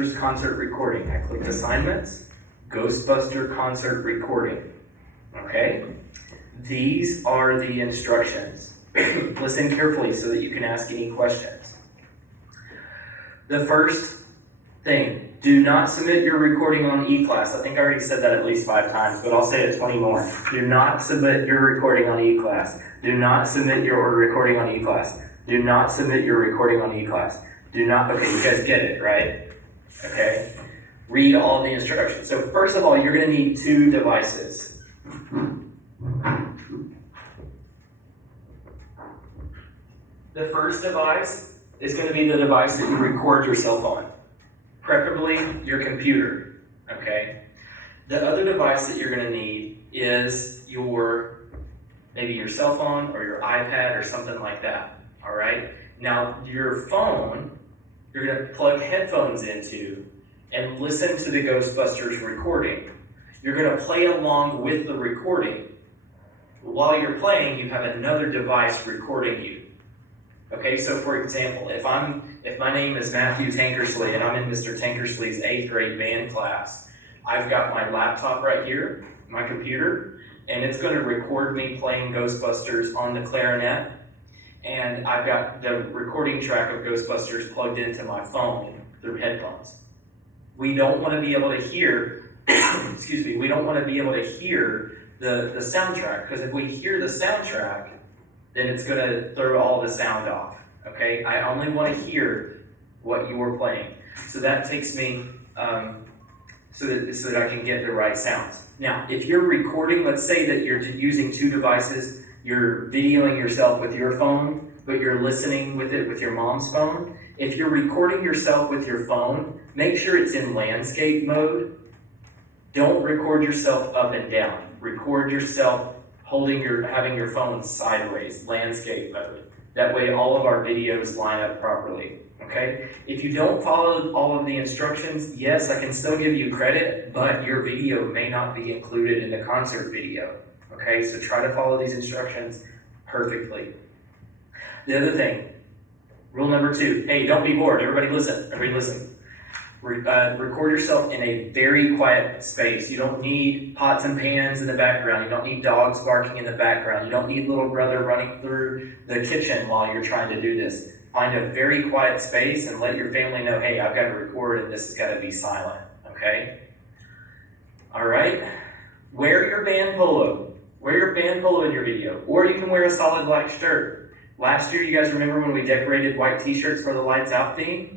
Ghostbusters concert recording. I clicked assignments, Ghostbuster concert recording. Okay? These are the instructions. Listen carefully so that you can ask any questions. The first thing, do not submit your recording on eClass. I think I already said that at least 5 times, but I'll say it 20 more. Do not submit your recording on eClass. Do not submit your recording on eClass. Do not submit your recording on eClass. Do not, okay, you guys get it, right? Okay. Read all the instructions. So first of all, you're going to need 2 devices. The first device is going to be the device that you record yourself on, preferably your computer, okay? The other device that you're going to need is maybe your cell phone or your iPad or something like that, all right? Now, your phone, you're going to plug headphones into and listen to the Ghostbusters recording. You're going to play along with the recording. While you're playing, you have another device recording you. Okay, so for example, if my name is Matthew Tankersley and I'm in Mr. Tankersley's 8th grade band class, I've got my laptop right here, my computer, and it's going to record me playing Ghostbusters on the clarinet, and I've got the recording track of Ghostbusters plugged into my phone through headphones. We don't want to be able to hear, we don't want to be able to hear the soundtrack, because if we hear the soundtrack, then it's going to throw all the sound off, okay? I only want to hear what you're playing. So that takes me, so that I can get the right sounds. Now, if you're recording, let's say that you're using 2 devices, you're videoing yourself with your phone, but you're listening with it with your mom's phone. If you're recording yourself with your phone, make sure it's in landscape mode. Don't record yourself up and down. Record yourself having your phone sideways, landscape mode. That way all of our videos line up properly, okay? If you don't follow all of the instructions, yes, I can still give you credit, but your video may not be included in the concert video, okay? So try to follow these instructions perfectly. The other thing, rule number 2, hey, don't be bored. Everybody listen. Record yourself in a very quiet space. You don't need pots and pans in the background. You don't need dogs barking in the background. You don't need little brother running through the kitchen while you're trying to do this. Find a very quiet space and let your family know, hey, I've got to record and this has got to be silent, okay? All right? Wear your band polo. Wear your band polo in your video. Or you can wear a solid black shirt. Last year, you guys remember when we decorated white t-shirts for the Lights Out theme?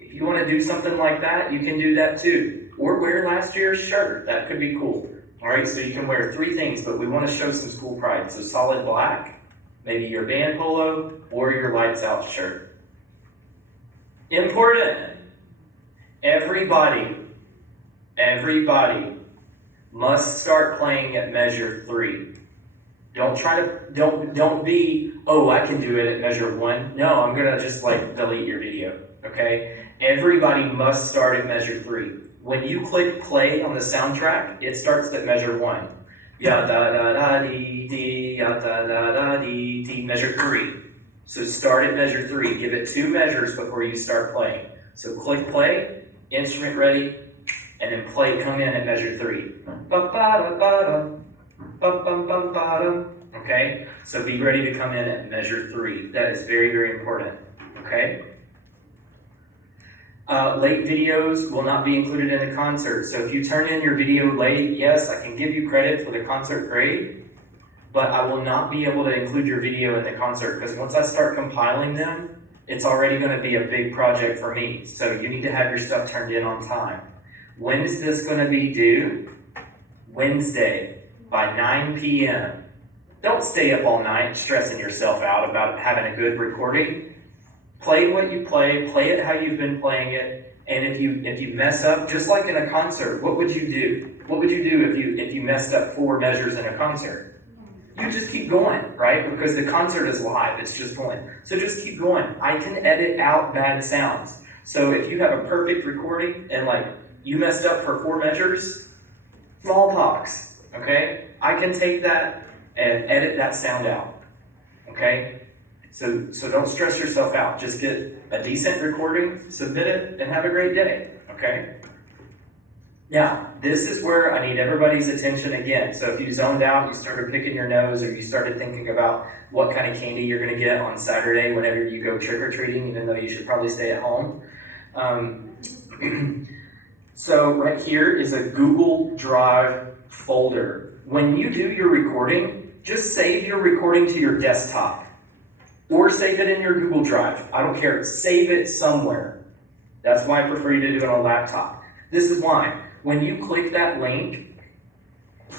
If you want to do something like that, you can do that too. Or wear last year's shirt. That could be cool. All right, so you can wear 3 things, but we want to show some school pride. So solid black, maybe your band polo, or your Lights Out shirt. Important. Everybody must start playing at measure 3. Don't be, oh, I can do it at measure 1. No, I'm going to just delete your video, okay? Everybody must start at measure 3. When you click play on the soundtrack, it starts at measure 1. Ya da da da dee dee, ya da da da dee dee, measure 3. So start at measure 3. Give it 2 measures before you start playing. So click play, instrument ready, and then come in at measure 3. Okay? So be ready to come in at measure 3. That is very, very important. Okay? Late videos will not be included in the concert. So if you turn in your video late, yes, I can give you credit for the concert grade, but I will not be able to include your video in the concert because once I start compiling them, it's already going to be a big project for me. So you need to have your stuff turned in on time. When is this going to be due? Wednesday by 9 p.m. Don't stay up all night stressing yourself out about having a good recording. Play what you play it how you've been playing it, and if you mess up, just like in a concert, what would you do? What would you do if you messed up 4 measures in a concert? You just keep going, right? Because the concert is live, it's just going. So just keep going. I can edit out bad sounds. So if you have a perfect recording and you messed up for 4 measures, smallpox, okay? I can take that and edit that sound out, okay? So don't stress yourself out. Just get a decent recording, submit it, and have a great day. okay? Now, this is where I need everybody's attention again. So if you zoned out, you started picking your nose, or you started thinking about what kind of candy you're gonna get on Saturday whenever you go trick-or-treating, even though you should probably stay at home. So right here is a Google Drive folder. When you do your recording, just save your recording to your desktop or save it in your Google Drive. I don't care. Save it somewhere. That's why I prefer you to do it on a laptop. This is why. When you click that link,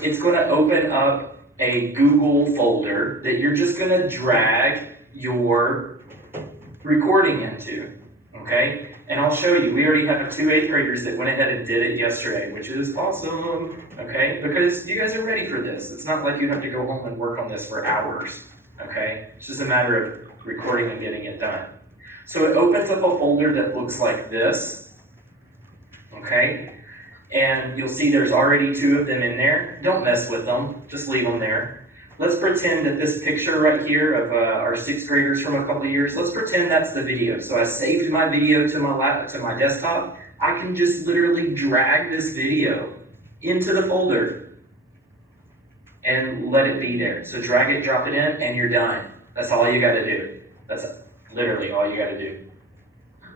it's going to open up a Google folder that you're just going to drag your recording into. Okay? And I'll show you, we already have 2 8th graders that went ahead and did it yesterday, which is awesome, okay? Because you guys are ready for this. It's not like you have to go home and work on this for hours, okay? It's just a matter of recording and getting it done. So it opens up a folder that looks like this, okay? And you'll see there's already 2 of them in there. Don't mess with them, just leave them there. Let's pretend that this picture right here of our 6th graders from a couple of years, let's pretend that's the video. So I saved my video to my desktop. I can just literally drag this video into the folder and let it be there. So drag it, drop it in, and you're done. That's all you gotta do. That's literally all you gotta do.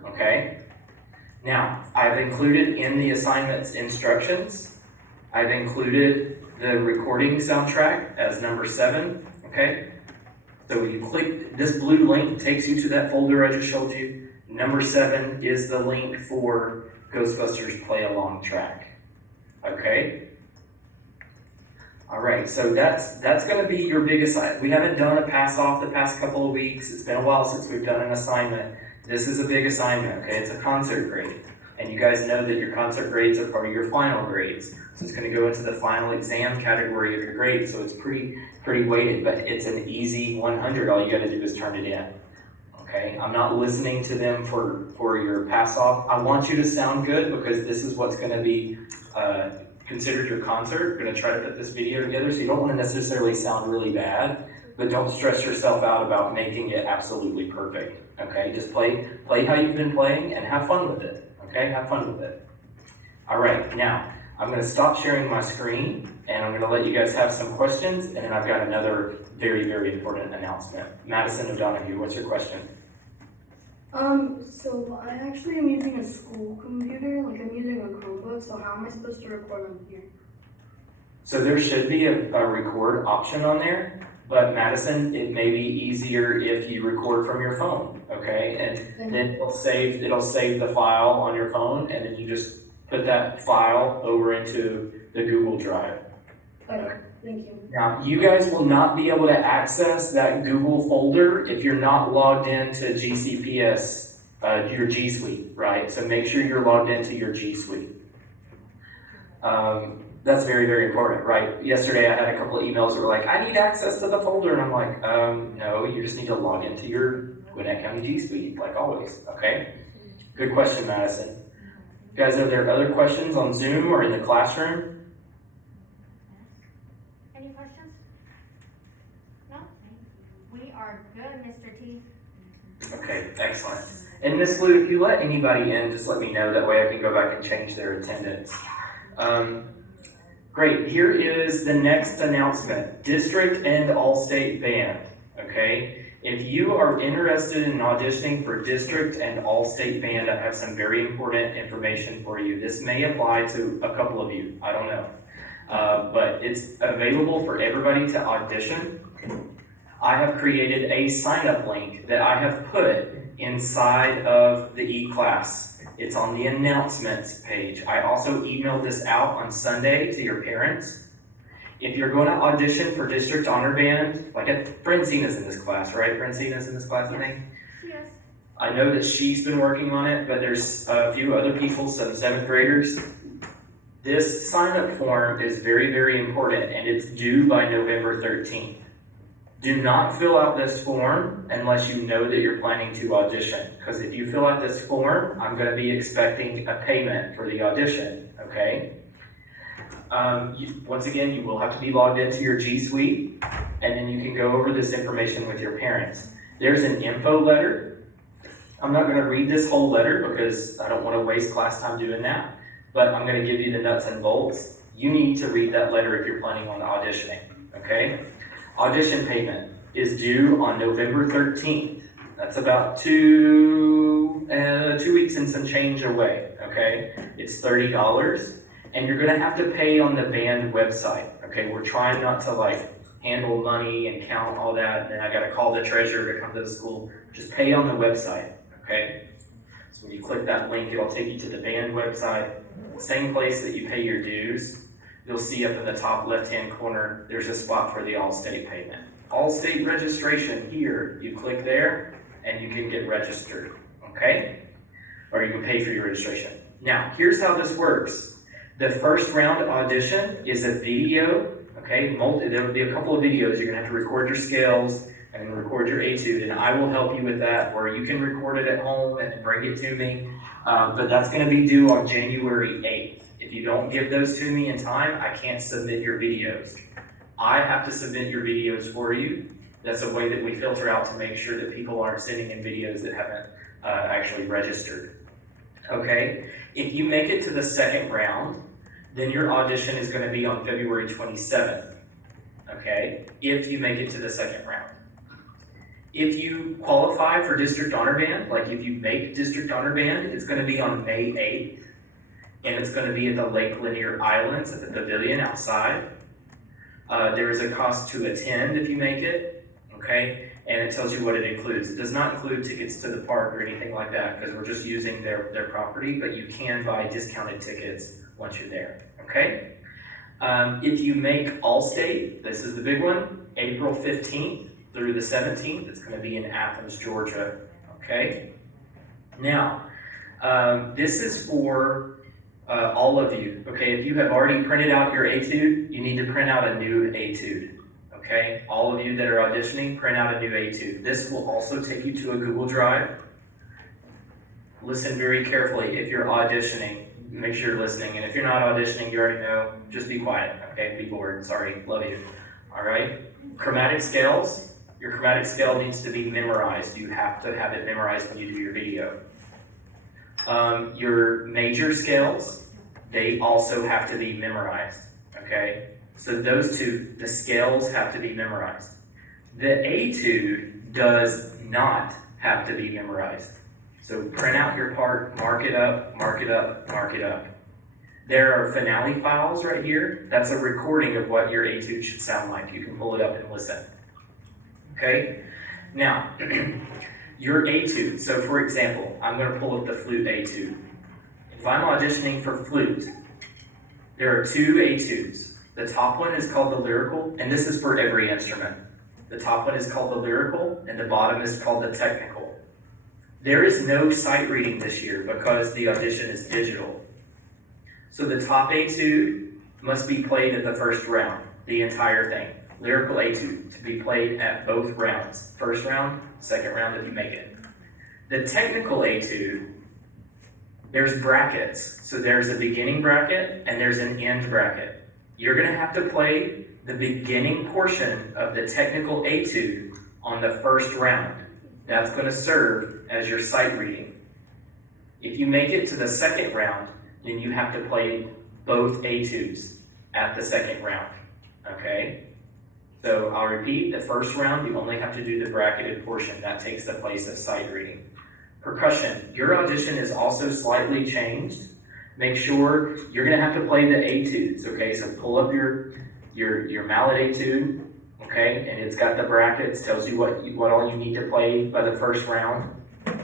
Okay? Now, I've included in the assignment's instructions, I've included the recording soundtrack as number 7, okay? So when you click, this blue link takes you to that folder I just showed you. Number 7 is the link for Ghostbusters Play Along track, okay? All right, so that's gonna be your big assignment. We haven't done a pass off the past couple of weeks. It's been a while since we've done an assignment. This is a big assignment, okay? It's a concert grade. And you guys know that your concert grades are part of your final grades. So it's going to go into the final exam category of your grade. So it's pretty weighted, but it's an easy 100. All you got to do is turn it in. Okay? I'm not listening to them for your pass off. I want you to sound good because this is what's going to be considered your concert. We're going to try to put this video together. So you don't want to necessarily sound really bad, but don't stress yourself out about making it absolutely perfect. Okay? Just play how you've been playing and have fun with it. Okay, have fun with it. All right, now I'm going to stop sharing my screen and I'm going to let you guys have some questions, and then I've got another very, very important announcement. Madison O'Donoghue, what's your question? So I actually am using a school computer, like I'm using a Chromebook, so how am I supposed to record on here? So there should be a record option on there, but Madison, it may be easier if you record from your phone, okay? And then it'll save the file on your phone, and then you just put that file over into the Google Drive. Okay, thank you. Now, you guys will not be able to access that Google folder if you're not logged into GCPS, your G Suite, right? So make sure you're logged into your G Suite. That's very, very important, right? Yesterday I had a couple of emails that were like, I need access to the folder. And I'm like, no, you just need to log into your Gwinnett County G Suite, like always, okay? Good question, Madison. Guys, are there other questions on Zoom or in the classroom? Any questions? No? We are good, Mr. T. Okay, excellent. And Miss Lou, if you let anybody in, just let me know. That way I can go back and change their attendance. Great, here is the next announcement. District and All-State Band, okay? If you are interested in auditioning for District and All-State Band, I have some very important information for you. This may apply to a couple of you, I don't know. But it's available for everybody to audition. I have created a sign-up link that I have put inside of the e-class. It's on the announcements page. I also emailed this out on Sunday to your parents. If you're going to audition for District Honor Band, like Francina's in this class, right? Francina's in this class, I think? Yes. I know that she's been working on it, but there's a few other people, some 7th graders. This sign-up form is very, very important, and it's due by November 13th. Do not fill out this form unless you know that you're planning to audition. Because if you fill out this form, I'm going to be expecting a payment for the audition, okay? Once again, you will have to be logged into your G Suite, and then you can go over this information with your parents. There's an info letter I'm not gonna read this whole letter because I don't wanna waste class time doing that, but I'm gonna give you the nuts and bolts. You need to read that letter if you're planning on auditioning, okay? Audition payment is due on November 13th. That's about 2 weeks and some change away, okay? It's $30, and you're gonna have to pay on the band website, okay? We're trying not to like handle money and count all that, and then I gotta call the treasurer to come to the school. Just pay on the website, okay? So when you click that link, it'll take you to the band website, same place that you pay your dues. You'll see up in the top left-hand corner, there's a spot for the All-State payment. All-State registration here, you click there, and you can get registered, okay? Or you can pay for your registration. Now, here's how this works. The first round audition is a video, okay? There will be a couple of videos. You're gonna have to record your scales and record your etude, and I will help you with that, or you can record it at home and bring it to me. But that's gonna be due on January 8th. If you don't give those to me in time, I can't submit your videos. I have to submit your videos for you. That's a way that we filter out to make sure that people aren't sending in videos that haven't actually registered. Okay? If you make it to the second round, then your audition is going to be on February 27th. Okay? If you make it to the second round. If you qualify for District Honor Band, like if you make District Honor Band, it's going to be on May 8th. And it's going to be at the Lake Lanier Islands at the pavilion outside. There is a cost to attend if you make it, okay? And it tells you what it includes. It does not include tickets to the park or anything like that because we're just using their property, but you can buy discounted tickets once you're there, okay? If you make All-State, this is the big one, April 15th through the 17th. It's going to be in Athens, Georgia, okay? Now, this is for all of you, okay? If you have already printed out your etude, you need to print out a new etude, okay? All of you that are auditioning, print out a new etude. This will also take you to a Google Drive. Listen very carefully if you're auditioning. Make sure you're listening. And if you're not auditioning, you already know, just be quiet, okay? Be bored. Sorry. Love you. All right? Chromatic scales. Your chromatic scale needs to be memorized. You have to have it memorized when you do your video. Your major scales, they also have to be memorized, okay? So those two, the scales have to be memorized. The etude does not have to be memorized. So print out your part, mark it up, mark it up, mark it up. There are finale files right here. That's a recording of what your etude should sound like. You can pull it up and listen, okay? Now, your etude, so for example, I'm going to pull up the flute etude. If I'm auditioning for flute, there are two etudes. The top one is called the lyrical, and this is for every instrument. The top one is called the lyrical, and the bottom is called the technical. There is no sight reading this year because the audition is digital. So the top etude must be played at the first round, the entire thing. Lyrical etude to be played at both rounds. First round, second round if you make it. The technical etude, there's brackets. So there's a beginning bracket and there's an end bracket. You're going to have to play the beginning portion of the technical etude on the first round. That's going to serve as your sight reading. If you make it to the second round, then you have to play both etudes at the second round. Okay? So I'll repeat, the first round, you only have to do the bracketed portion. That takes the place of sight reading. Percussion. Your audition is also slightly changed. Make sure you're going to have to play the etudes. Okay, so pull up your mallet etude. Okay, and it's got the brackets, tells you what all you need to play by the first round.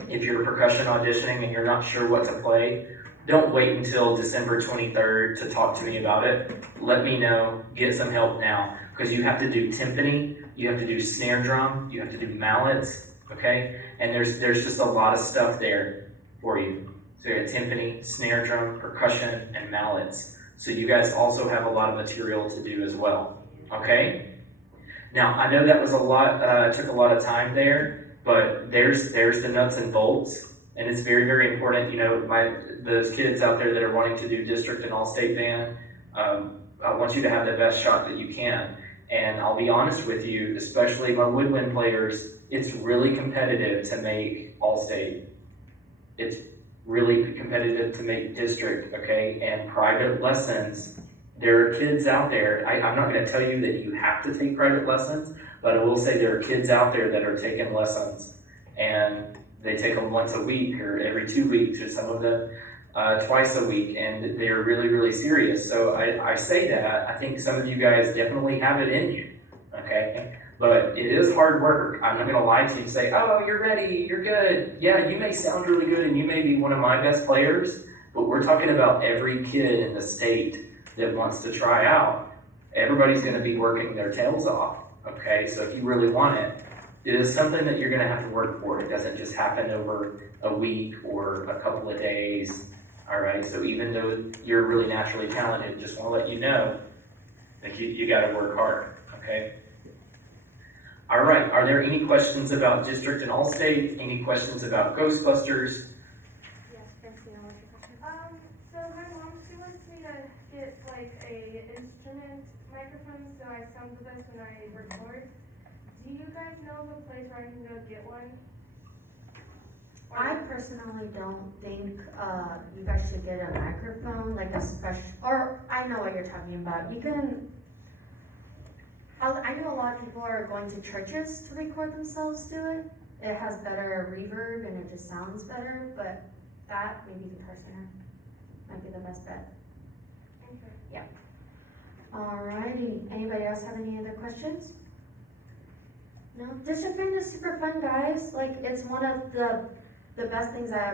If you're percussion auditioning and you're not sure what to play, don't wait until December 23rd to talk to me about it. Let me know. Get some help now. Because you have to do timpani, you have to do snare drum, you have to do mallets, okay? And there's just a lot of stuff there for you. So you got timpani, snare drum, percussion, and mallets. So you guys also have a lot of material to do as well, okay? Now, I know that was a lot, took a lot of time there, but there's the nuts and bolts, and it's very, very important. You know, those kids out there that are wanting to do district and all-state band, I want you to have the best shot that you can. And I'll be honest with you, especially my woodwind players, it's really competitive to make All-State. it's really competitive to make district, okay? And private lessons, there are kids out there, I'm not gonna tell you that you have to take private lessons, but I will say there are kids out there that are taking lessons, and they take them once a week or every 2 weeks, or some of them twice a week, and they're really, really serious. So I say that, I think some of you guys definitely have it in you, okay? But it is hard work. I'm not gonna lie to you and say, oh, you're ready, you're good. Yeah, you may sound really good and you may be one of my best players, but we're talking about every kid in the state that wants to try out. Everybody's gonna be working their tails off, okay? So if you really want it, it is something that you're gonna have to work for. It doesn't just happen over a week or a couple of days, all right? So even though you're really naturally talented, just wanna let you know that you gotta work hard, okay? All right, are there any questions about district and Allstate? Any questions about Ghostbusters? Yes, Christina, what's your question? So my mom, she wants me to get like a instrument microphone so I sound the best when I record. Do you guys know of a place where I can go get one? I personally don't think, you guys should get a microphone, like a special, or I know what you're talking about. You can, I know a lot of people are going to churches to record themselves do it. It has better reverb and it just sounds better, but that, maybe Guitar Center might be the best bet. Okay. Alrighty, anybody else have any other questions? No, District Band is super fun, guys. Like, it's one of the best things I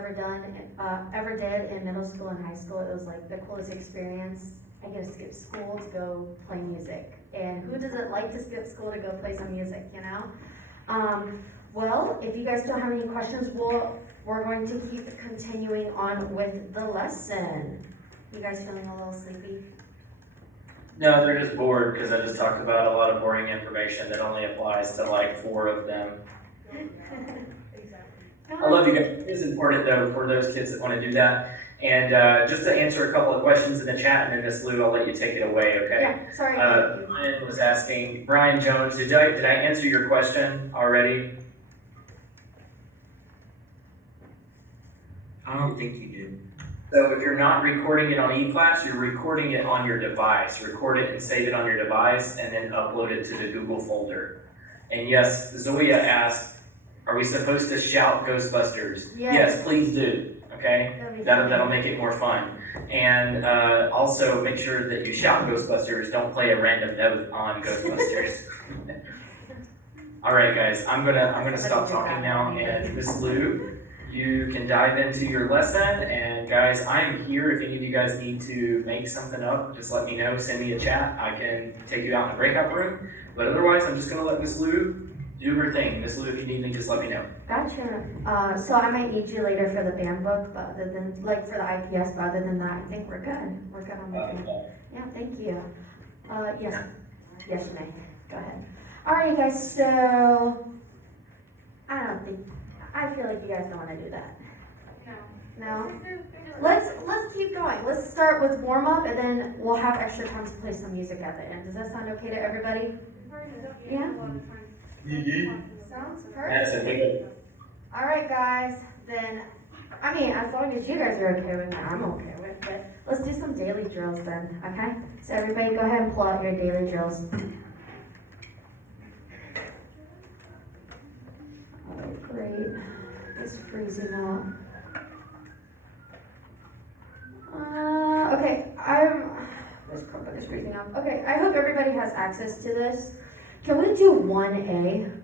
ever did in middle school and high school. It was like the coolest experience. I get to skip school to go play music. And who doesn't like to skip school to go play some music, you know? Well, if you guys don't have any questions, we're going to keep continuing on with the lesson. You guys feeling a little sleepy? No, they're just bored because I just talked about a lot of boring information that only applies to like 4 of them. I love you guys. It is important though for those kids that want to do that. And just to answer a couple of questions in the chat, and then Miss Lou, I'll let you take it away, okay? Yeah, sorry. Brian was asking, Brian Jones, did I answer your question already? I don't think you did. So if you're not recording it on eClass, you're recording it on your device. Record it and save it on your device, and then upload it to the Google folder. And yes, Zoya asked, are we supposed to shout Ghostbusters? Yes, please do, okay? That'll make it more fun. And also make sure that you shout Ghostbusters, don't play a random note on Ghostbusters. All right, guys, I'm gonna stop talking now, and Miss Lou, you can dive into your lesson. And guys, I'm here if any of you guys need to make something up. Just let me know. Send me a chat. I can take you out in the breakout room. But otherwise, I'm just gonna let Miss Lou do her thing. Miss Lou, if you need me, just let me know. Gotcha. So I might need you later for the band book, but other than, like for the IPS, but other than that, I think we're good. We're good on the band. Yeah, thank you. Yes, yes, you may. Go ahead. Alright, guys, so, I feel like you guys don't want to do that. No? Let's keep going. Let's start with warm up, and then we'll have extra time to play some music at the end. Does that sound okay to everybody? Yeah? Sounds That's perfect. it. Alright, guys, then, as long as you guys are okay with it, I'm okay with it. Let's do some daily drills then, okay? So everybody go ahead and pull out your daily drills. Oh, great. It's freezing out. Okay, this Chromebook is freezing out. Okay, I hope everybody has access to this. Can we do 1A?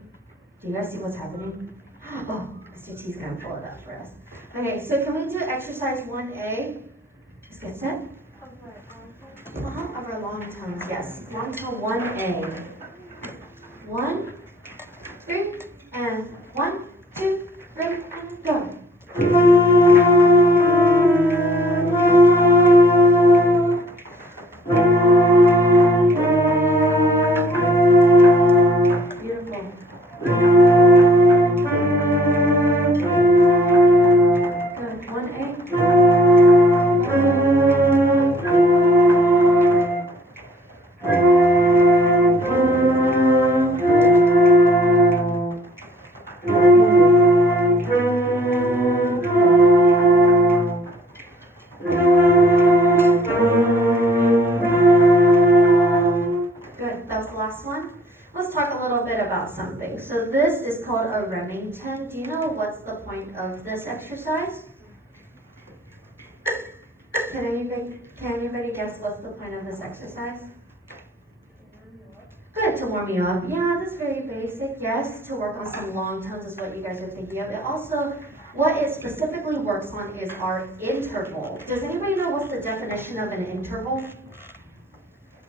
Do you guys see what's happening? Oh, Mr. T's gonna pull it up for us. Okay, so can we do exercise 1A? Just get set. Of our long tones, yes. Long tone 1A. 1, 3, and 1, 2, 3, and go. Beautiful. Good. 1A. about something. So this is called a Remington. Do you know what's the point of this exercise? Can anybody guess what's the point of this exercise? Good, to warm you up. Yeah, that's very basic. Yes, to work on some long tones is what you guys are thinking of. It also, what it specifically works on is our interval. Does anybody know what's the definition of an interval?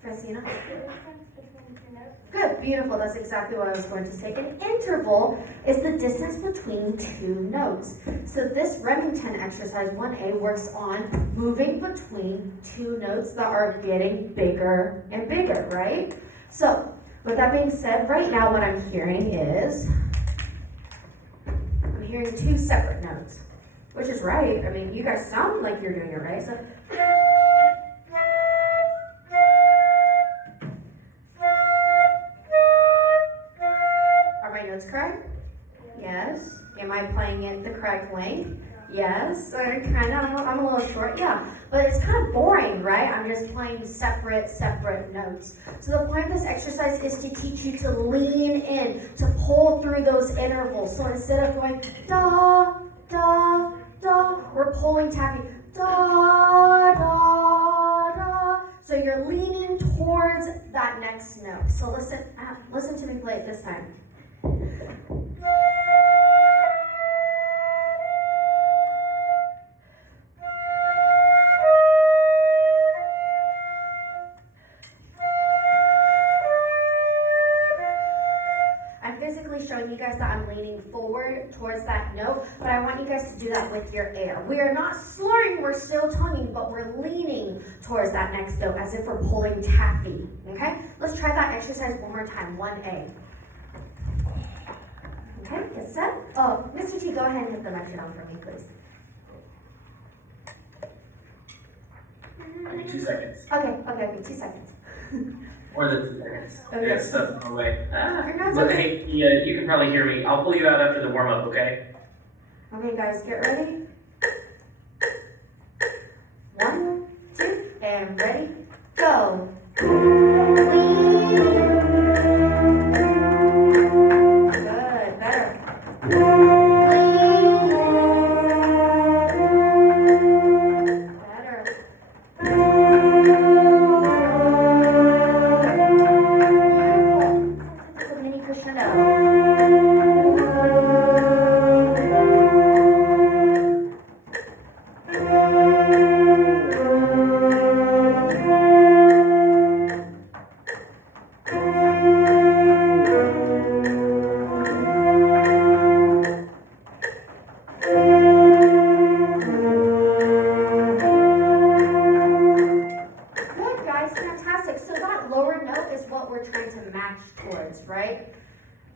Francina? The distance between two notes. Good, beautiful. That's exactly what I was going to say. An interval is the distance between two notes. So this Remington exercise 1A works on moving between two notes that are getting bigger and bigger, right? So, with that being said, right now what I'm hearing is, I'm hearing two separate notes, which is right. I mean, you guys sound like you're doing it right. So, are my notes correct? Yes. Am I playing it the correct length? Yes. I'm a little short, yeah. But it's kind of boring, right? I'm just playing separate notes. So the point of this exercise is to teach you to lean in, to pull through those intervals. So instead of going da, da, da, we're pulling, tapping da, da, da. So you're leaning towards that next note. So listen to me play it this time. Showing you guys that I'm leaning forward towards that note, but I want you guys to do that with your air. We are not slurring, we're still tonguing, but we're leaning towards that next note as if we're pulling taffy, okay? Let's try that exercise one more time, 1A. Okay, get set? Oh, Mr. T, go ahead and hit the metronome for me, please. I need 2 seconds. Okay, 2 seconds. Or the 2 seconds. Okay. That stuff's in the way. You're not But okay. hey, yeah, you can probably hear me. I'll pull you out after the warm up, okay? Okay, guys, get ready. 1, 2, and ready, go. Lean. Good, better. Lean. Better. Beautiful. It's a mini crescendo. Good, guys, fantastic. So that lower note is what we're trying to match towards, right?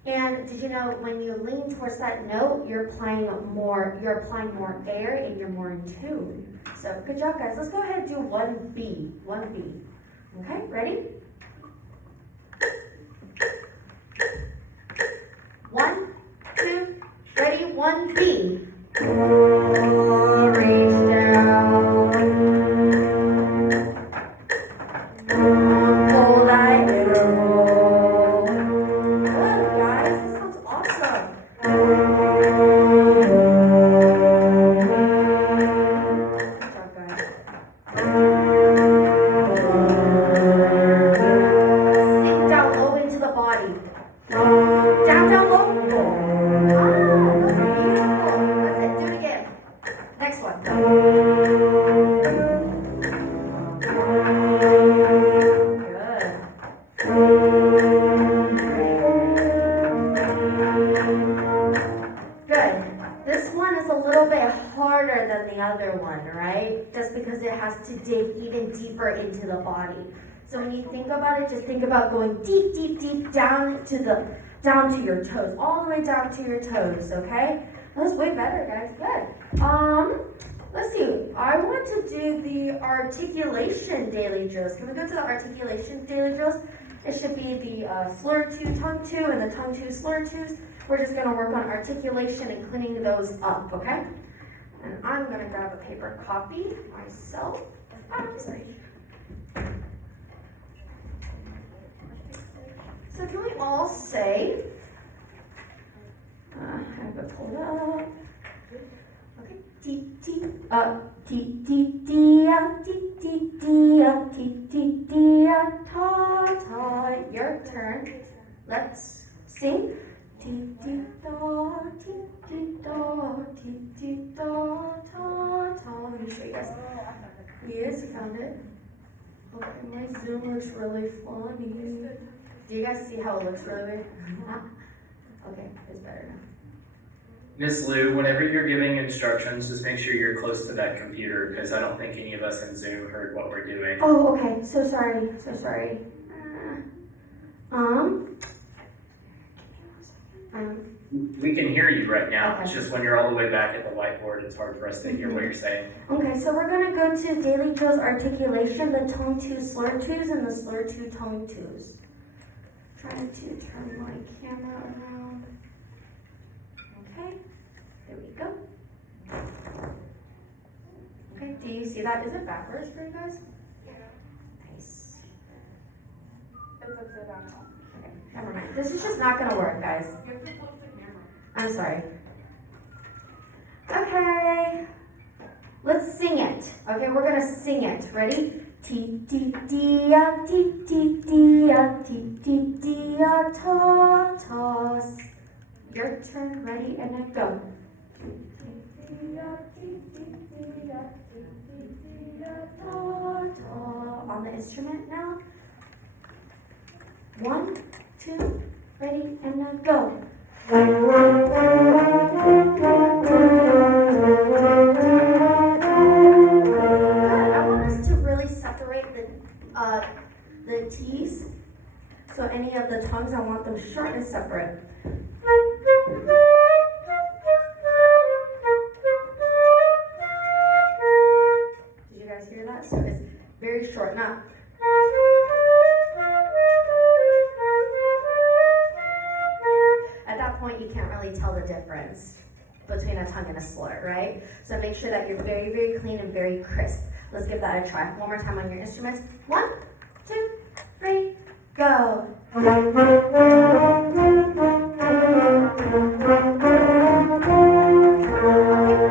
And did you know when you lean towards that note, you're applying more air and you're more in tune. So good job, guys. Let's go ahead and do 1B. 1B. Okay, ready? 1, 2, ready, 1B. Reach down. Pull that interval. Good, guys. This sounds awesome. Good job, guys. Sink down low into the body. Down, low. Ah, those are beautiful. That's it. Do it again. Next one. Good. This one is a little bit harder than the other one, right? Just because it has to dig even deeper into the body. So when you think about it, just think about going deep, deep, deep down to your toes, all the way down to your toes, okay? That was way better, guys. Good. Let's see. I want to do the articulation daily drills. Can we go to the articulation daily drills? It should be the slur 2, tongue 2, and the tongue 2, slur 2s. We're just going to work on articulation and cleaning those up, okay? And I'm going to grab a paper copy myself. Sorry. So can we all say, Ti ti dia, ti ti dia, ti ti dia, ta ta. Your turn. Let's sing. Ti ti da, ti ti da, ti ti da, ta ta. Let me show you guys. Yes, you found it. Okay, my Zoom looks really funny. Do you guys see how it looks really weird? Okay, it's better now. Miss Lou, whenever you're giving instructions, just make sure you're close to that computer, because I don't think any of us in Zoom heard what we're doing. Oh, okay. So sorry. Um, We can hear you right now, Okay. it's just when you're all the way back at the whiteboard, it's hard for us to hear what you're saying. okay, so we're gonna go to Daily Joe's articulation, the tone 2 slur 2s and the slur 2 tone 2s. Trying to turn my camera around. Okay, there we go. Okay, do you see that? Is it backwards for you guys? Yeah. Nice. It's upside down now. Okay, never mind. This is just not gonna work, guys. You have to close the camera. I'm sorry. Okay. Let's sing it. Okay, we're gonna sing it. Ready? Ti ti dia, ti ti dia, ti ti dia, ta ta. Your turn. Ready? And then go. Ti ti dia, ti ti dia, ti ti dia, ta ta. On the instrument now. 1, 2, ready, and then go. I want us to really separate the T's. So any of the tongues, I want them short and separate. Did you guys hear that? So it's very short. Now. At that point, you can't really tell the difference between a tongue and a slur, right? So make sure that you're very, very clean and very crisp. Let's give that a try. One more time on your instruments. 1, 2, 3, go. Okay,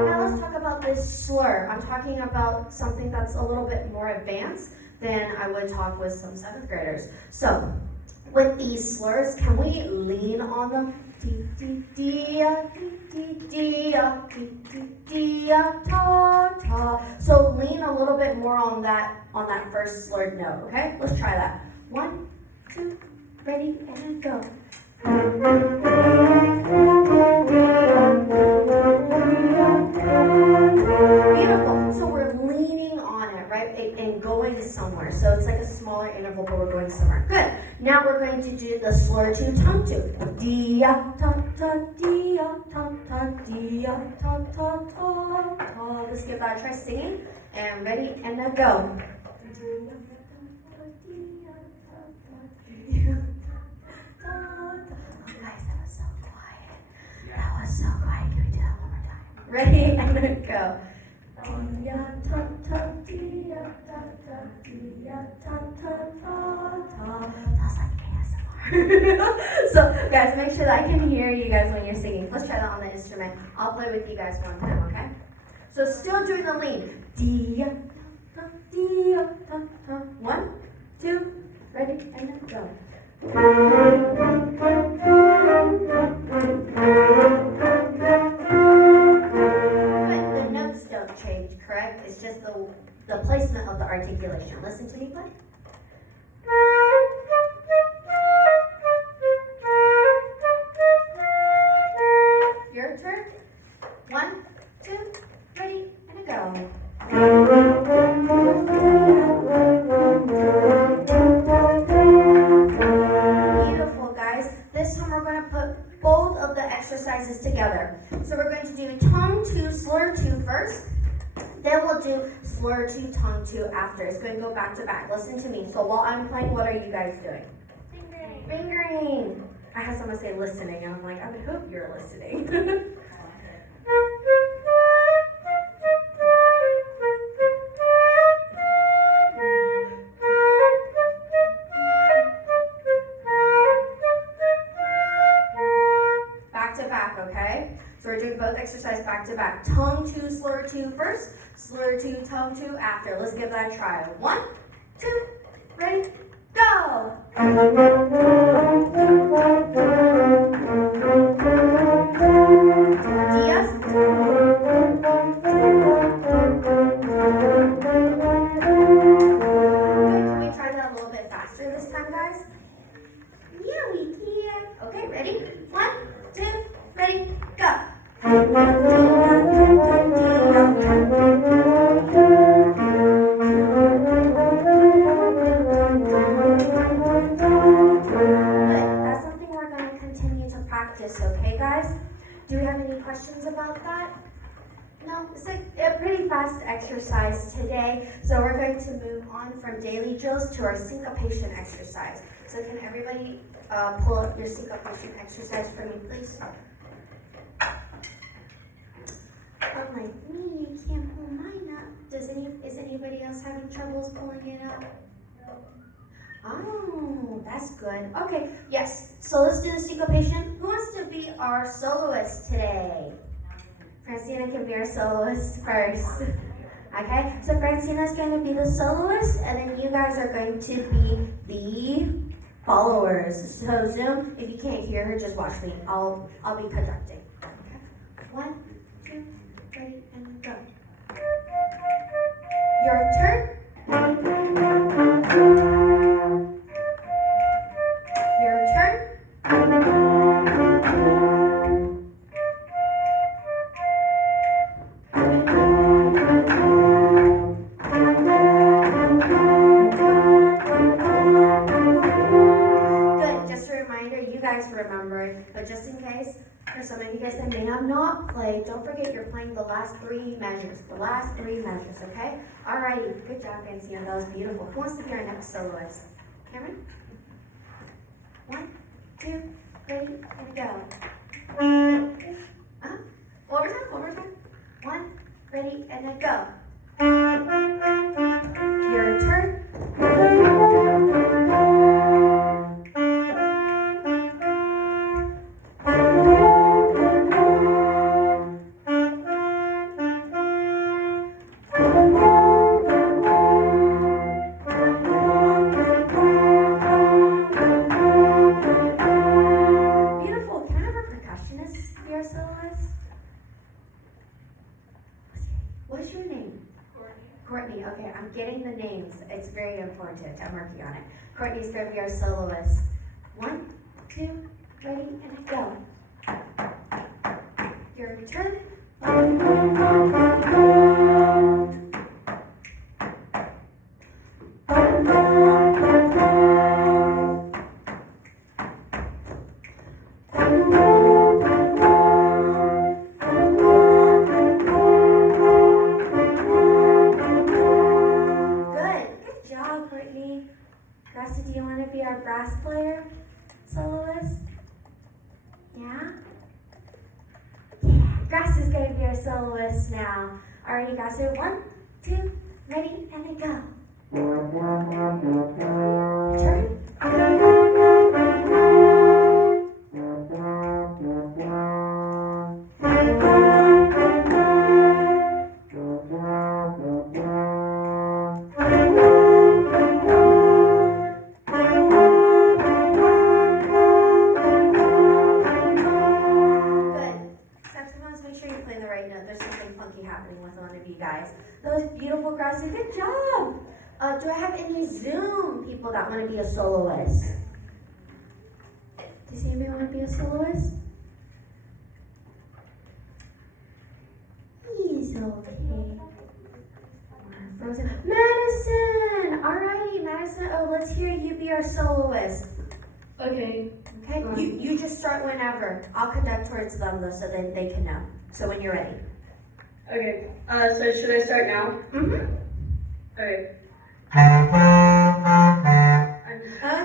now let's talk about this slur. I'm talking about something that's a little bit more advanced than I would talk with some 7th graders. So, with these slurs, can we lean on them? Ti ti dia, ti ti dia, ti ti dia, ta ta. So lean a little bit more on that first slurred note. Okay, let's try that. 1, 2, ready, and go. Beautiful. So we're leaning on it, right, and going somewhere. So it's like a smaller interval, but we're going somewhere. Good. Now we're going to do the slur 2 tongue 2. Dia ta ta dia ta ta dia ta ta ta ta. Let's give that a try singing. And ready, and now go. Guys, that was so quiet. That was so quiet. Can we do that one more time? Ready, and then go. Dia ta ta dia ta ta dia ta ta ta ta. That's like ASMR. So, guys, make sure that I can hear you guys when you're singing. Let's try that on the instrument. I'll play with you guys one time, okay? So, still doing the lean. Dia ta ta dia ta ta. 1, 2, ready, and then go. The notes don't change, correct? It's just the placement of the articulation. Listen to me, play. Your turn. 1, 2, ready, and go. Beautiful, guys. This time we're going to put both of the exercises together. So we're going to do tongue 2, slur 2 first. Then we'll do slur 2, tongue 2 after. It's going to go back to back. Listen to me. So while I'm playing, what are you guys doing? Fingering. Fingering. I had someone say listening, and I'm like, I would hope you're listening. Back to back, okay? So we're doing both exercise back to back. Tongue to, slur to first, slur to, tongue to after. Let's give that a try. 1, 2, ready, go! Diaz. Good, can we try that a little bit faster this time, guys? Yeah, we can. Okay, ready? 1, 2, ready, go. Good. That's something we're going to continue to practice, okay, guys? Do we have any questions about that? No, it's a pretty fast exercise today, so we're going to move on from daily drills to our syncopation exercise. So can everybody pull up your syncopation exercise for me, please? Unlike me, you can't pull mine up. Is anybody else having troubles pulling it up? Oh, that's good. Okay, yes. So let's do the syncopation. Who wants to be our soloist today? Francina can be our soloist first. Okay, so Francina's going to be the soloist, and then you guys are going to be the followers. So Zoom, if you can't hear her, just watch me. I'll be conducting. Okay. 1, 2, ready, and go. Your turn. Your turn. Good. Just a reminder, you guys remembered, but just in case, for some of you guys that may have not played, don't forget you're playing the last 3 measures. The last 3 measures, okay? Alrighty. Good job, Francina. That was beautiful. Who wants to be our next soloist? Cameron? 1, 2, ready, and go. One more time. 1, ready, and then go. Your turn. Beautiful. Can I have a percussionist be our soloist? What's your name? Courtney. Okay, I'm getting the names. It's very important. I'm working on it. Courtney's going to be our soloist. 1, 2, ready, and go. Your turn. Good job, Courtney. Gracie, do you want to be our brass player soloist? Yeah? Yeah, Grass is going to be our soloist now. Alrighty, Grass, 1, 2, ready, and go. Turn. Good. Saxophones, make sure you play the right note. There's something funky happening with one of you guys. That was beautiful, Gracie. Good job. Do I have any Zoom people that want to be a soloist? Does anybody want to be a soloist? He's okay. Frozen. Madison! Alrighty, Madison. Oh, let's hear you be our soloist. Okay. Okay? You just start whenever. I'll conduct towards them though so that they can know. So when you're ready. Okay. So should I start now? Mm-hmm. Okay.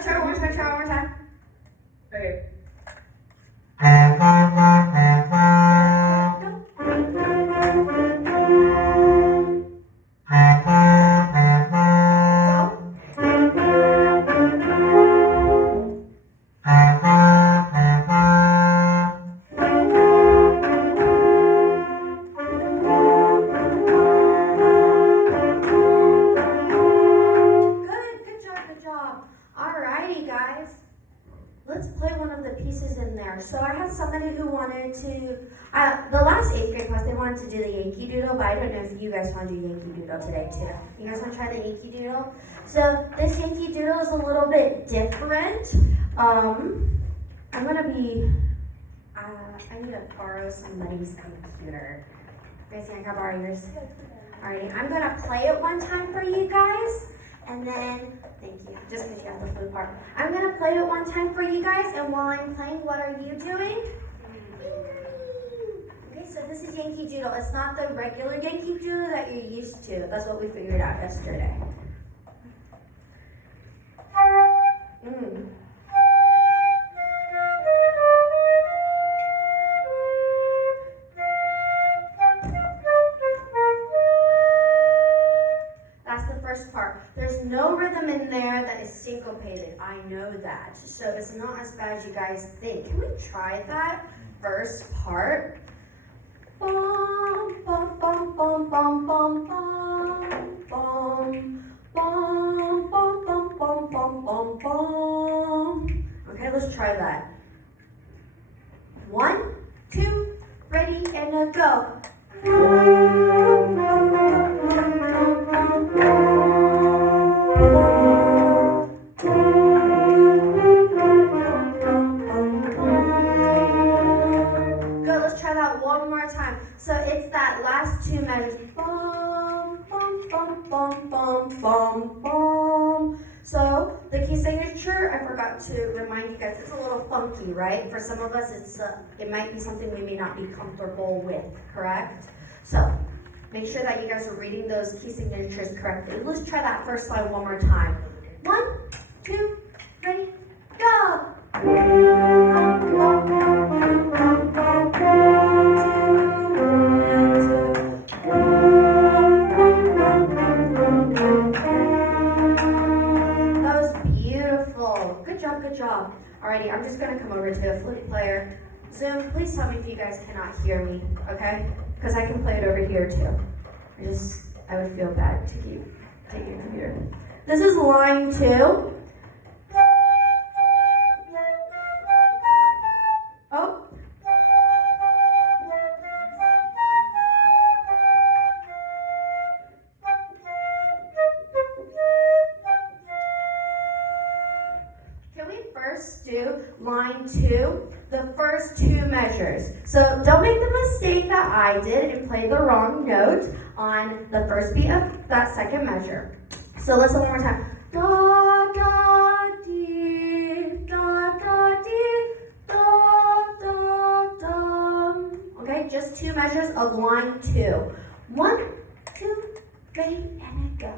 Try one more time. Okay. had somebody who wanted to, the last 8th grade class, they wanted to do the Yankee Doodle, but I don't know if you guys want to do Yankee Doodle today too. You guys want to try the Yankee Doodle? So this Yankee Doodle is a little bit different. I'm gonna be, I need to borrow somebody's computer. Gracie, I can borrow yours? Alrighty, I'm gonna play it one time for you guys, and then, thank you, just because you got the food part. I'm gonna play it one time for you guys, and while I'm playing, what are you doing? Okay, so this is Yankee Doodle. It's not the regular Yankee Doodle that you're used to. That's what we figured out yesterday. That's the first part. There's no rhythm in there that is syncopated. I know that. So it's not as bad as you guys think. Can we try that first part? Bum, bum, bum, bum, bum, bum, bum, bum, bum, bum, bum, bum, bum, bum, bum. Okay, let's try that. 1, 2, ready, and go. Good, let's try that one more time. So it's that last 2 measures. Bum, bum, bum, bum, bum, bum, bum. So the key signature, I forgot to remind you guys, it's a little funky, right? For some of us, it might be something we may not be comfortable with, correct? So make sure that you guys are reading those key signatures correctly. Let's try that first line one more time. 1, 2, ready, go! That was beautiful. Good job, good job. Alrighty, I'm just gonna come over to a flute player. Zoom, please tell me if you guys cannot hear me, okay? Because I can play it over here too. I would feel bad to keep taking it here. This is line 2. Oh. Can we first do line 2? The first 2 measures. So don't make the mistake that I did and play the wrong note on the first beat of that second measure. So let's do one more time. Da, da, dee, da, da, dee, da, da, da. Okay, just 2 measures of line 2. 1, 2, ready, and go.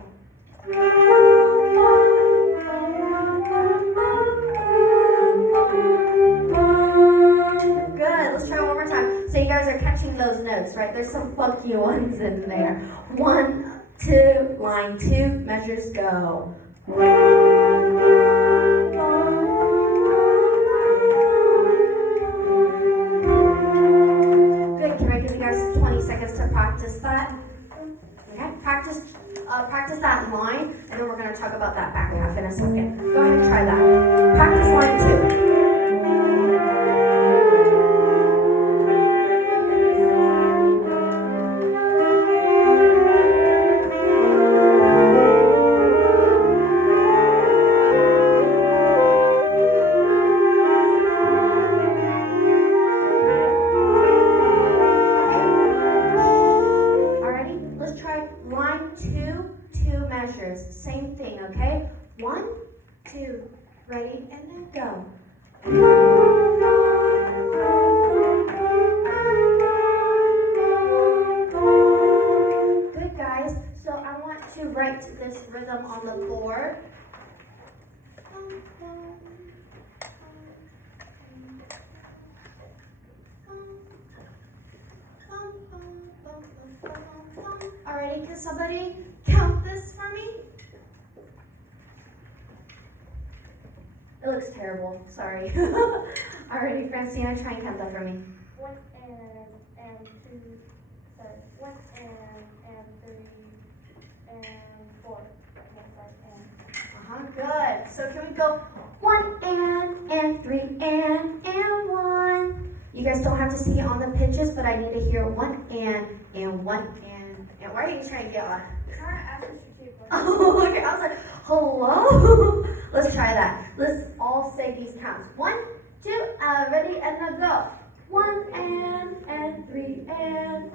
Good, let's try one more time. So you guys are catching those notes, right? There's some funky ones in there. 1, 2, line 2, measures go. Good, can I give you guys 20 seconds to practice that? Okay, practice that line, and then we're going to talk about that back half in a second. Go ahead and try that. Practice line 2. Same thing, okay? 1, 2, ready, and then go. Good, guys. So I want to write this rhythm on the board. Alrighty, can somebody count this for me? It looks terrible, sorry. Alrighty, Francina, try and count that for me. 1 and 2, sorry, 1 and 3 and 4. Yes, and. Good. So can we go 1 and 3 and 1, You guys don't have to see it on the pitches, but I need to hear one and one and why are you trying to get on? I'm trying to ask a strategic question. Oh, okay. I was like, hello? Let's try that. Let's all say these counts. 1, 2, ready, and then go. 1 and 3 and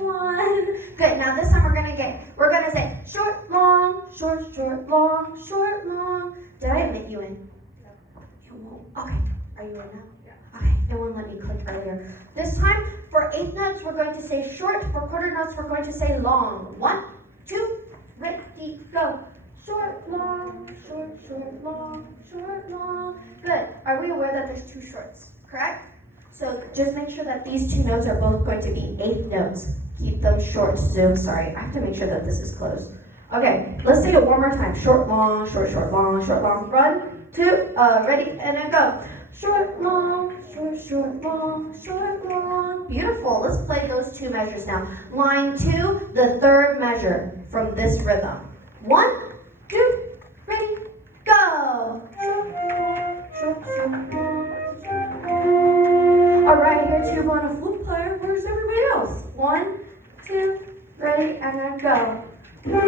1. Good. Now this time we're gonna say short, long, short, short, long, short, long. Did I admit you in? It won't. Okay. Are you in now? Yeah. Okay. It won't let me click earlier. This time for eighth notes we're going to say short. For quarter notes we're going to say long. 1, 2, ready, go. Short, long, short, short, long, short, long. Good. Are we aware that there's 2 shorts? Correct? So just make sure that these 2 notes are both going to be eighth notes. Keep them short. Zoom, sorry. I have to make sure that this is closed. Okay, let's say it one more time. Short, long, short, short, long, short, long. 1, 2, ready, and then go. Short, long, short, short, long, short, long. Beautiful. Let's play those 2 measures now. Line 2, the third measure from this rhythm. 1, 2, ready, go. Short, short, long, short, long. All right, here to on a flute player. Where's everybody else? 1, 2, ready, and then go. Good.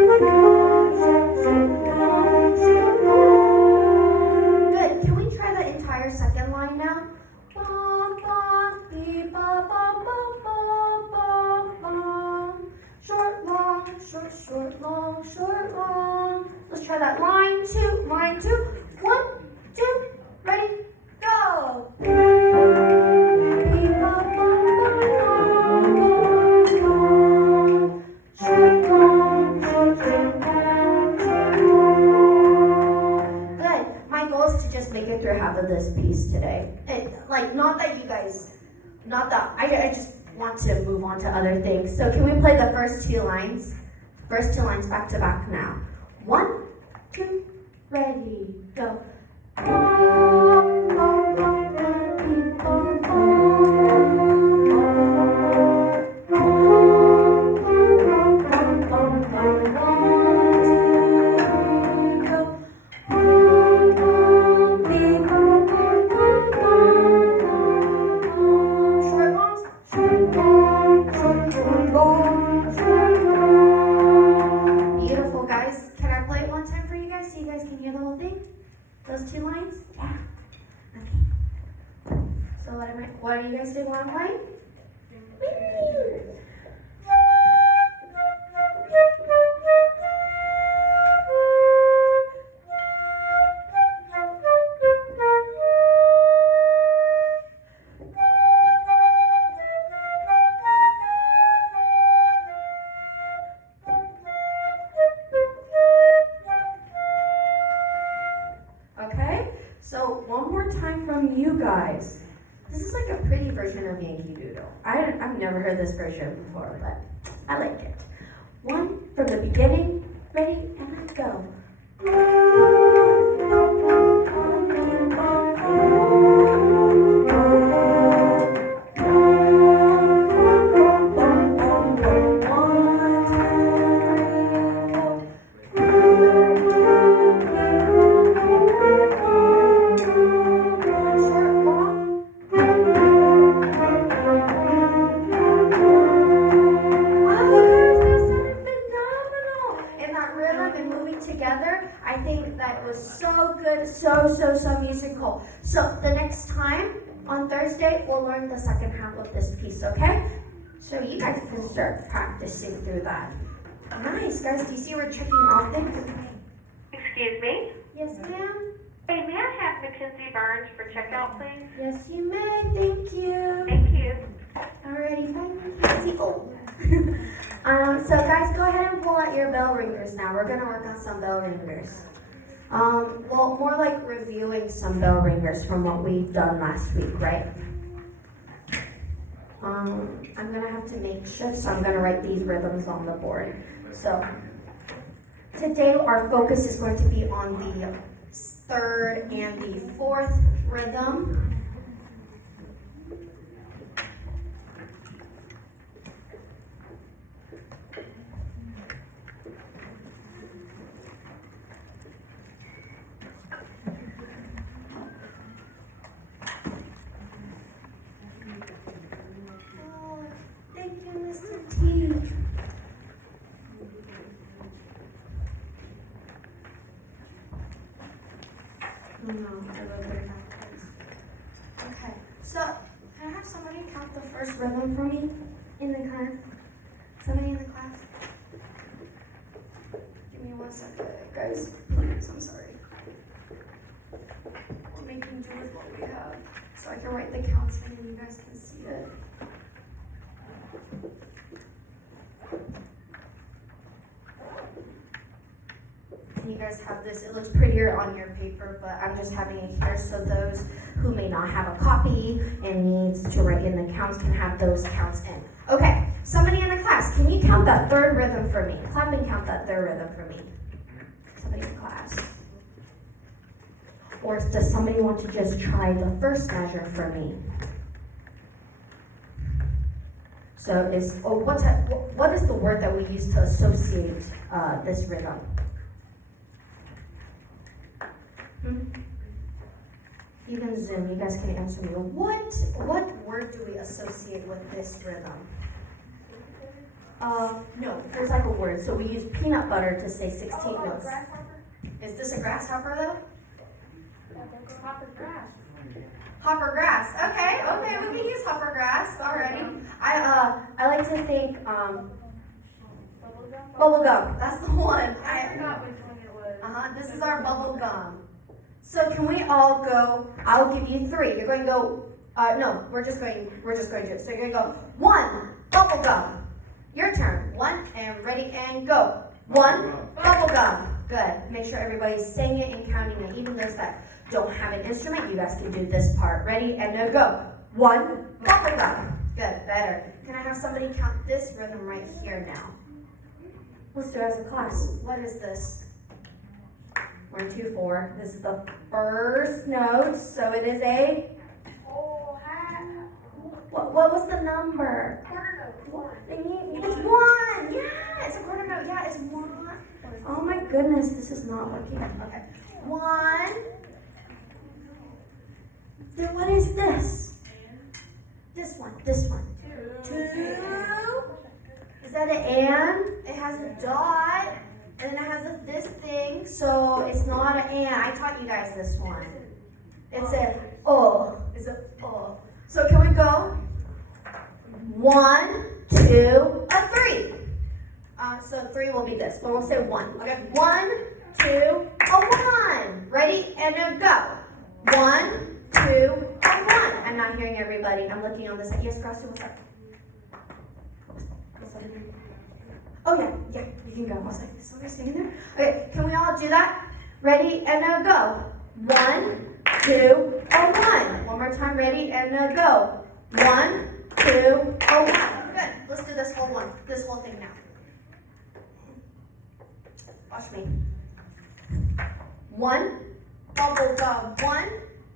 Can we try the entire second line now? Bum, bum, beep, bum, bum, bum, bum, bum, bum. Short, long, short, short, long, short, long. Let's try that. Line 2, line 2. 1, 2, ready, go. Beep, bum, bum, bum, bum, bum. Short, long, short, short, long, short, long. Good. My goal is to just make it through half of this piece today. Not that you guys, I just want to move on to other things. So can we play the first 2 lines? First 2 lines back to back now. 1, 2, ready, go. Beautiful, guys. Can I play it one time for you guys so you guys can hear the whole thing? Those 2 lines? Yeah. Okay. So what do you guys think while I'm playing? Okay, so one more time from you guys. This is like a pretty version of Yankee Doodle. I've never heard this version before, but I like it. 1 from the beginning, ready, and let's go. Together. I think that was so good, so musical. So the next time on Thursday, we'll learn the second half of this piece, okay? So you guys can start practicing through that. Nice, guys. Do you see we're checking off things? Excuse me? Yes, ma'am. Hey, may I have Mackenzie Burns for checkout, please? Yes, you may. Thank you. Thank you. Alrighty, bye, Mackenzie. Oh. So guys, go ahead and pull out your bell ringers now. We're gonna work on some bell ringers. Well, more like reviewing some bell ringers from what we've done last week, right? I'm gonna have to make shifts, so I'm gonna write these rhythms on the board. So, today our focus is going to be on the 3rd and the 4th rhythm. No, I wrote 35 points. Okay, so can I have somebody count the first rhythm for me in the class? Somebody in the class? Give me 1 second, guys. Please, I'm sorry. We're making do with what we have, so I can write the counts in and you guys can see it. You guys have this, it looks prettier on your paper, but I'm just having it here so those who may not have a copy and needs to write in the counts can have those counts in. Okay, somebody in the class, can you count that third rhythm for me? Clap and count that third rhythm for me. Somebody in class. Or does somebody want to just try the first measure for me? So what is the word that we use to associate this rhythm? Even Zoom, you guys can answer me. What word do we associate with this rhythm? No, there's like a word. So we use peanut butter to say 16 notes. Grasshopper? Is this a grasshopper though? Hopper grass. Hopper grass. Okay, we can use hopper grass already. I like to think Bubblegum? bubble gum. That's the one. I forgot which one it was. This is our bubble gum. So can we all go? I'll give you 3. You're going to go. No, we're just going to do it. So you're going to go 1 bubble gum. Your turn. 1 and ready and go. 1 bubble gum. Good. Make sure everybody's saying it and counting it. Even those that don't have an instrument, you guys can do this part. Ready and now go. 1 bubble gum. Good. Better. Can I have somebody count this rhythm right here now? Let's do it as a class. What is this? 1, 2, 4. This is the first note, so it is a. What was the number? Quarter note. It's 1. Yeah, it's a quarter note. Yeah, it's 1. Oh my goodness, this is not working. Okay. 1. Then what is this? This one. 2. Is that an and? It has a dot. And then it has this thing, so it's not an and. I taught you guys this one. It's a oh. It's a oh. So can we go? 1, 2, 3. So 3 will be this, but we'll say 1. Okay. 1, 2, 1. Ready and now go. 1, 2, 1. I'm not hearing everybody. I'm looking on this side. Yes, Gracie, what's up? What's up? Oh yeah, you can go. I was like, is somebody staying there? Okay, can we all do that? Ready and now go. 1, 2, 1. One more time, ready and now go. 1, 2, 1. Good. Let's do this whole thing now. Watch me. 1, bubble gum. 1,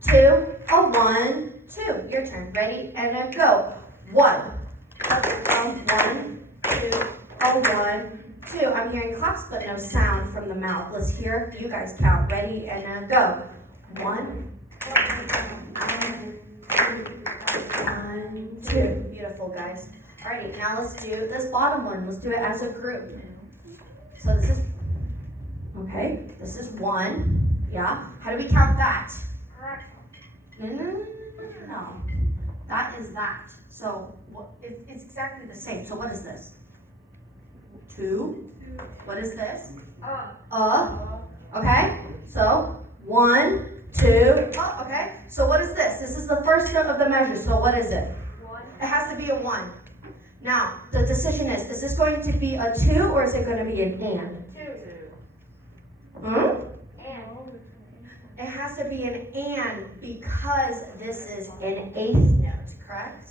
2, 1, 2. Your turn. Ready and now go. 1, bubble gum. 1, 2. 1, 2. I'm hearing claps, but no sound from the mouth. Let's hear you guys count. Ready and now go. 1, 2. Beautiful, guys. Alrighty, now let's do this bottom one. Let's do it as a group. So this is okay. This is 1. Yeah. How do we count that? No. That is that. So it's exactly the same. So what is this? 2. What is this? Okay. So 1, 2. Okay. So what is this? This is the first note of the measure. So what is it? 1. It has to be a 1. Now the decision is this going to be a 2 or is it going to be an and? 2. And. It has to be an and because this is an 8th note, correct?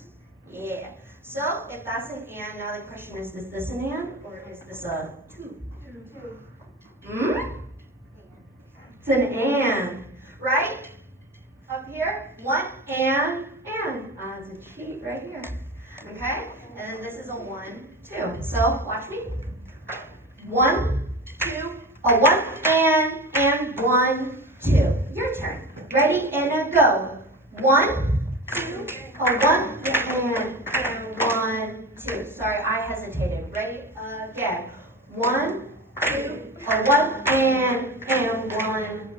Yeah. So if that's an and, now the question is this an and or is this a 2? 2. It's an and, right? Up here, 1 and. It's a cheat right here. Okay? And then this is a 1, 2. So watch me. 1, 2, a 1 and 1, 2. Your turn. Ready and go. 1, 2, a 1 and 1, 2. Sorry, I hesitated. Ready again. 1, 2, a 1 and and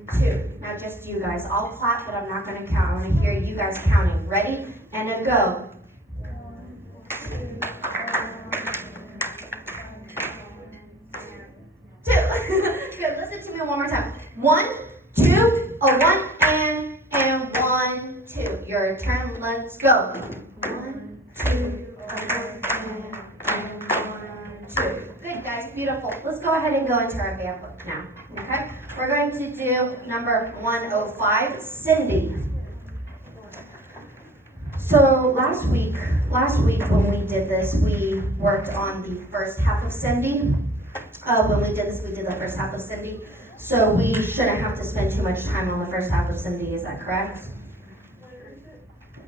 1, 2. Now just you guys. I'll clap, but I'm not going to count. I want to hear you guys counting. Ready? And a go. 2. Good. Listen to me one more time. 1, 2, a 1 and 1, 2. Your turn. Let's go. 1, 2, a 1 and 1, 2. Good, guys. Beautiful. Let's go ahead and go into our band book now. Okay? We're going to do number 105, Cindy. So last week when we did this, we worked on the first half of Cindy. When we did this, we did the first half of Cindy. So we shouldn't have to spend too much time on the first half of Cindy. Is that correct?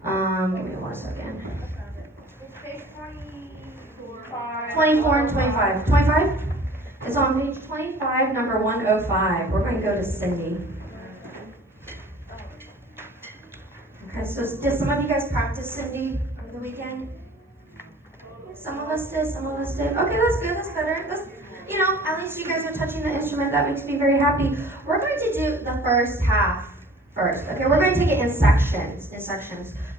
Give me 1 second. It's page 24. 24 and 25. 25? It's on page 25, number 105. We're going to go to Cindy. Okay, so did some of you guys practice Cindy over the weekend? Some of us did, some of us did. Okay, that's good, that's better. At least you guys are touching the instrument. That makes me very happy. We're going to do the first half first. Okay, we're going to take it in sections.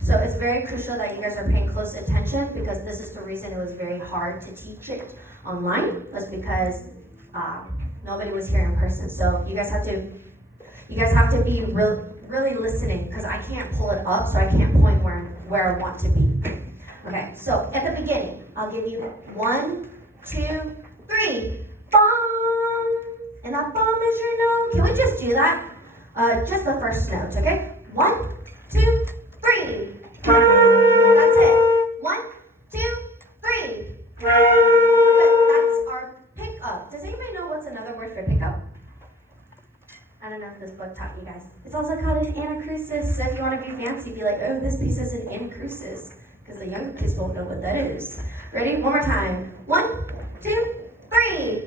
So it's very crucial that you guys are paying close attention because this is the reason it was very hard to teach it online. That's because nobody was here in person. So you guys have to be really listening because I can't pull it up, so I can't point where I want to be. Okay, so at the beginning, I'll give you 1, 2, 3. Bomb! And that bomb is your note. Can we just do that? Just the first note, okay? 1, 2, 3. That's it. 1, 2, 3. Good. That's our pickup. Does anybody know what's another word for pickup? I don't know if this book taught you guys. It's also called an anacrusis. So if you want to be fancy, be like, oh, this piece is an anacrusis. Because the younger kids won't know what that is. Ready? One more time. 1, 2, 3.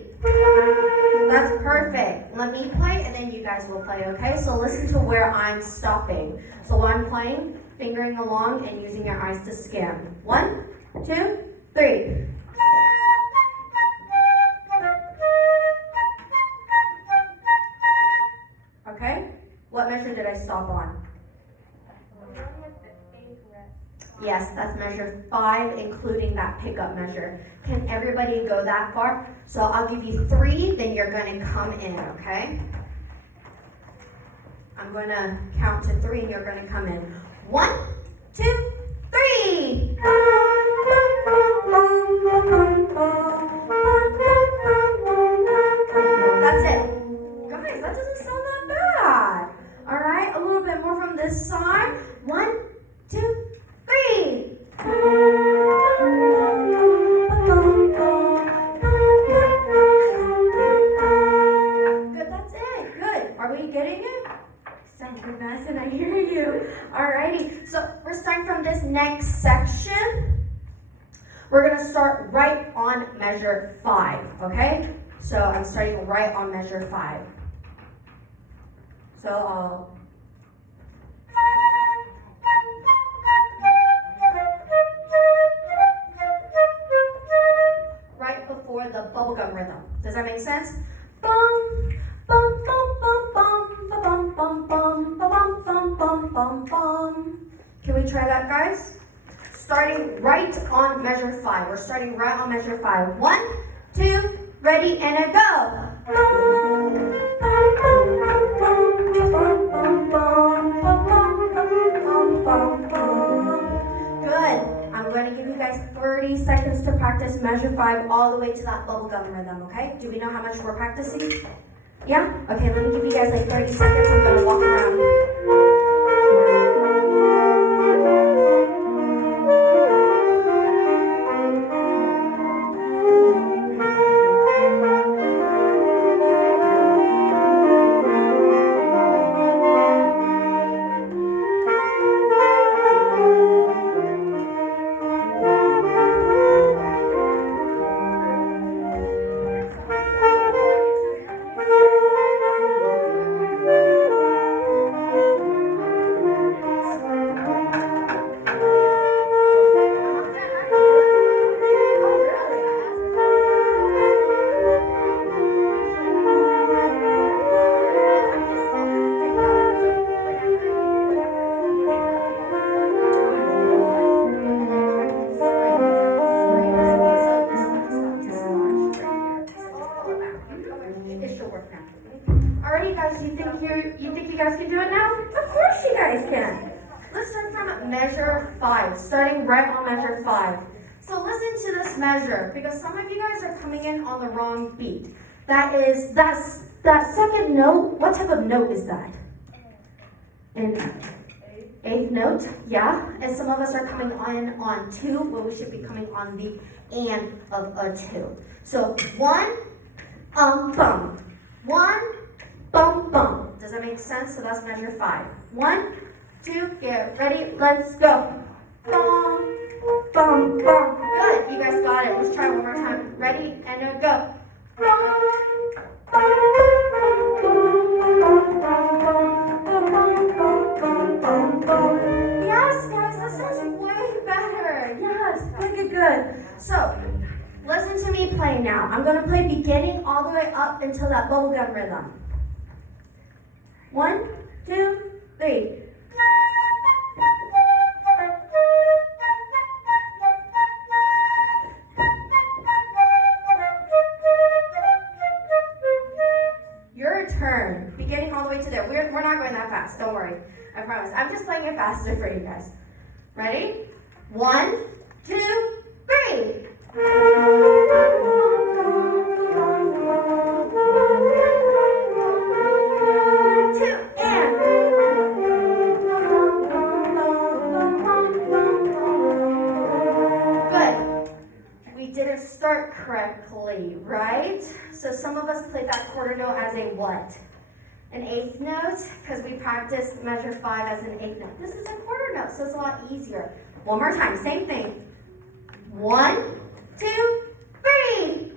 That's perfect. Let me play and then you guys will play, okay? So listen to where I'm stopping. So while I'm playing, fingering along and using your eyes to skim. 1, 2, 3. Okay? What measure did I stop on? Yes, that's measure 5, including that pickup measure. Can everybody go that far? So I'll give you 3, then you're going to come in, okay? I'm going to count to 3, and you're going to come in. 1, 2, 3! That's it. Guys, that doesn't sound that bad. All right, a little bit more from this side. 1, 2, 3. Good, that's it. Good. Are we getting it? Sounds good, Madison. I hear you. Alrighty. So we're starting from this next section. We're gonna start right on measure 5. Okay? So I'm starting right on measure 5. So I'll. Right before the bubblegum rhythm. Does that make sense? Bum, bum, bum, bum, bum, bum, bum, bum, bum, bum, bum, bum, bum. Can we try that, guys? Starting right on measure 5. We're starting right on measure 5. 1, 2, ready, and a go. Good. I'm going to give you guys 30 seconds to practice measure 5 all the way to that bubblegum rhythm, okay? Do we know how much we're practicing? Yeah? Okay, let me give you guys like 30 seconds. I'm going to walk around. guys, you think you guys can do it now? Of course you guys can. Let's start from measure 5, starting right on measure 5. So listen to this measure, because some of you guys are coming in on the wrong beat. That second note, what type of note is that? An eighth note, yeah. And some of us are coming on 2, where we should be coming on the and of a 2. So 1, bum. 1, bum, bum. Does that make sense? So that's measure 5. 1, 2, get ready, let's go. Bum, bum, bum. Good, you guys got it. Let's try it one more time. Ready, and then go. Yes, guys, this is way better. Yes, good. So, listen to me play now. I'm going to play beginning all the way up until that bubblegum rhythm. 1, 2, 3. Your turn. Beginning all the way to there. We're not going that fast. Don't worry. I promise. I'm just playing it faster for you guys. Ready? 1, 2, 3. Start correctly, right? So some of us played that quarter note as a what? An eighth note, because we practiced measure 5 as an eighth note. This is a quarter note, so it's a lot easier. One more time, same thing. 1, 2, 3.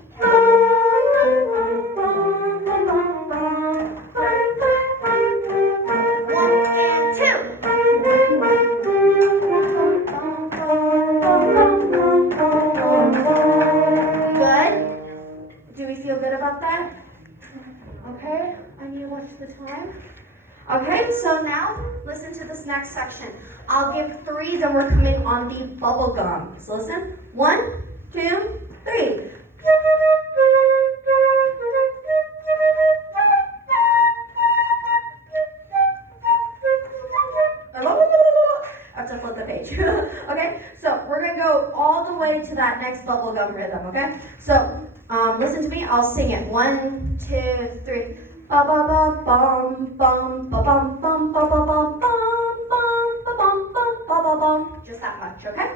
1 and 2. Do we feel good about that? Okay, I need to watch the time. Okay, so now listen to this next section. I'll give 3, then we're coming on the bubble gum. So listen. 1, 2, 3. I have to flip the page. Okay, so we're gonna go all the way to that next bubblegum rhythm, okay? So listen to me, I'll sing it. 1, 2, 3. Ba ba ba bum bum ba bum bum ba ba bum bum bum ba bum bum ba ba bum. Just that much, okay?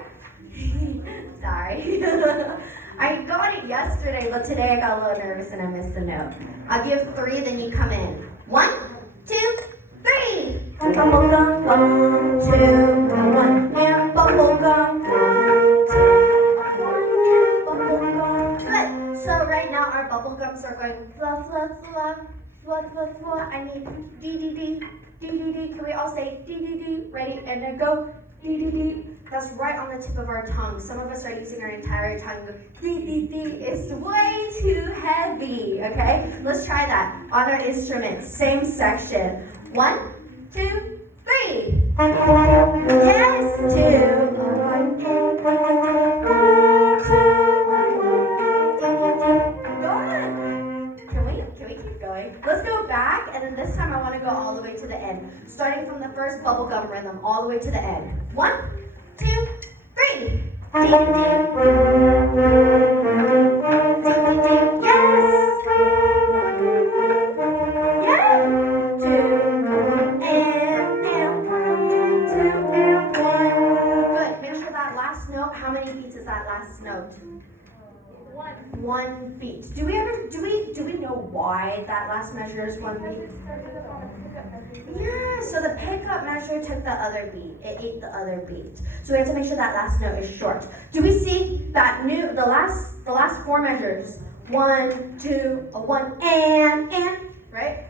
Sorry. I got it yesterday, but today I got a little nervous and I missed the note. I'll give 3, then you come in. 1, 2, 3. Bubble gum, 1, 2, 1, and bubble gum. 1, 2, 1, bubble gum. Good. So right now our bubble gums are going fluff, fluff, fluff, fluff, fluff, fluff. I need D D D, D D D. Can we all say D D D? Ready and then go. D D D. That's right on the tip of our tongue. Some of us are using our entire tongue. D D D is way too heavy. Okay, let's try that on our instruments. Same section. 1, 2, 3. Yes, 2. 1, 2, 1, 2. Good. Can we keep going? Let's go back, and then this time I want to go all the way to the end, starting from the first bubblegum rhythm all the way to the end. 1, 2, 3. Ding, ding. Yes. Yeah. 2 and 1, 2 and 1. Good. Make sure that last note. How many beats is that last note? 1 beat. Do we know why that last measure is 1 beat? Yeah, so the pickup measure took the other beat. It ate the other beat. So we have to make sure that last note is short. Do we see that the last 4 measures? 1, 2, a 1 and, right?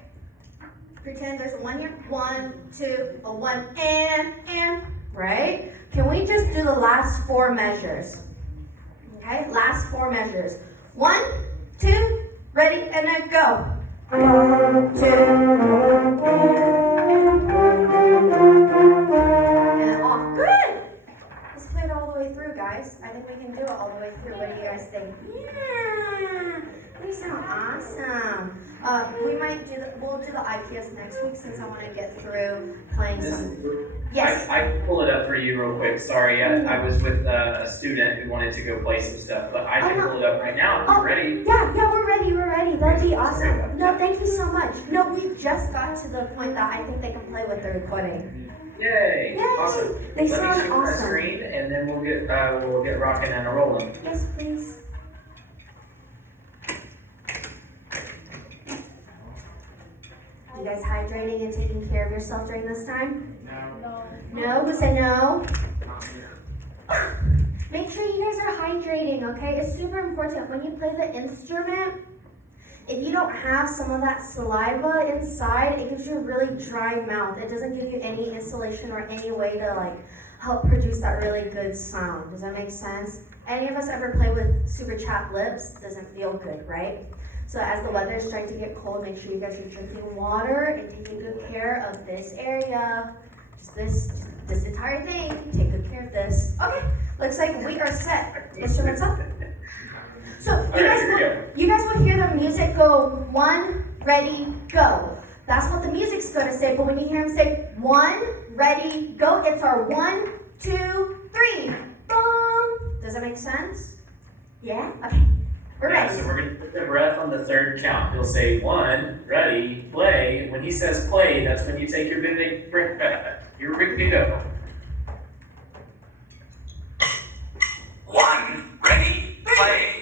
Pretend there's a 1 here. 1, 2, a 1 and, right? Can we just do the last 4 measures? Okay, last 4 measures. 1, 2, ready, and then go. 1, 2, and off. Good. Let's play it all the way through, guys. I think we can do it all the way through. What do you guys think? Yeah, you sound awesome. We'll do the IPS next week since I want to get through playing some. Yes. I pull it up for you real quick. Sorry, I was with a student who wanted to go play some stuff, but I can pull it up right now. If you're ready. Yeah, we're ready. That'd be awesome. No, thank you so much. No, we just got to the point that I think they can play with the recording. Yay! Yay! Awesome. They Let me sound share my awesome. screen, and then we'll get rocking and rolling. Yes, please. You guys hydrating and taking care of yourself during this time? No? Who said no? Make sure you guys are hydrating, okay? It's super important. When you play the instrument, if you don't have some of that saliva inside, it gives you a really dry mouth. It doesn't give you any insulation or any way to like help produce that really good sound. Does that make sense? Any of us ever play with super chapped lips? Doesn't feel good, right? So as the weather is starting to get cold, make sure you guys are drinking water and taking good care of this area. Just this entire thing. Take good care of this. Okay, looks like we are set. Instruments up. So you guys will hear the music go 1, ready, go. That's what the music's gonna say. But when you hear him say 1, ready, go, it's our 1, 2, 3. Boom. Does that make sense? Yeah. Okay. We're ready. So we're gonna put the breath on the third count. He'll say 1, ready, play. And when he says play, that's when you take your big breath back. You're ready to go. 1, ready, play.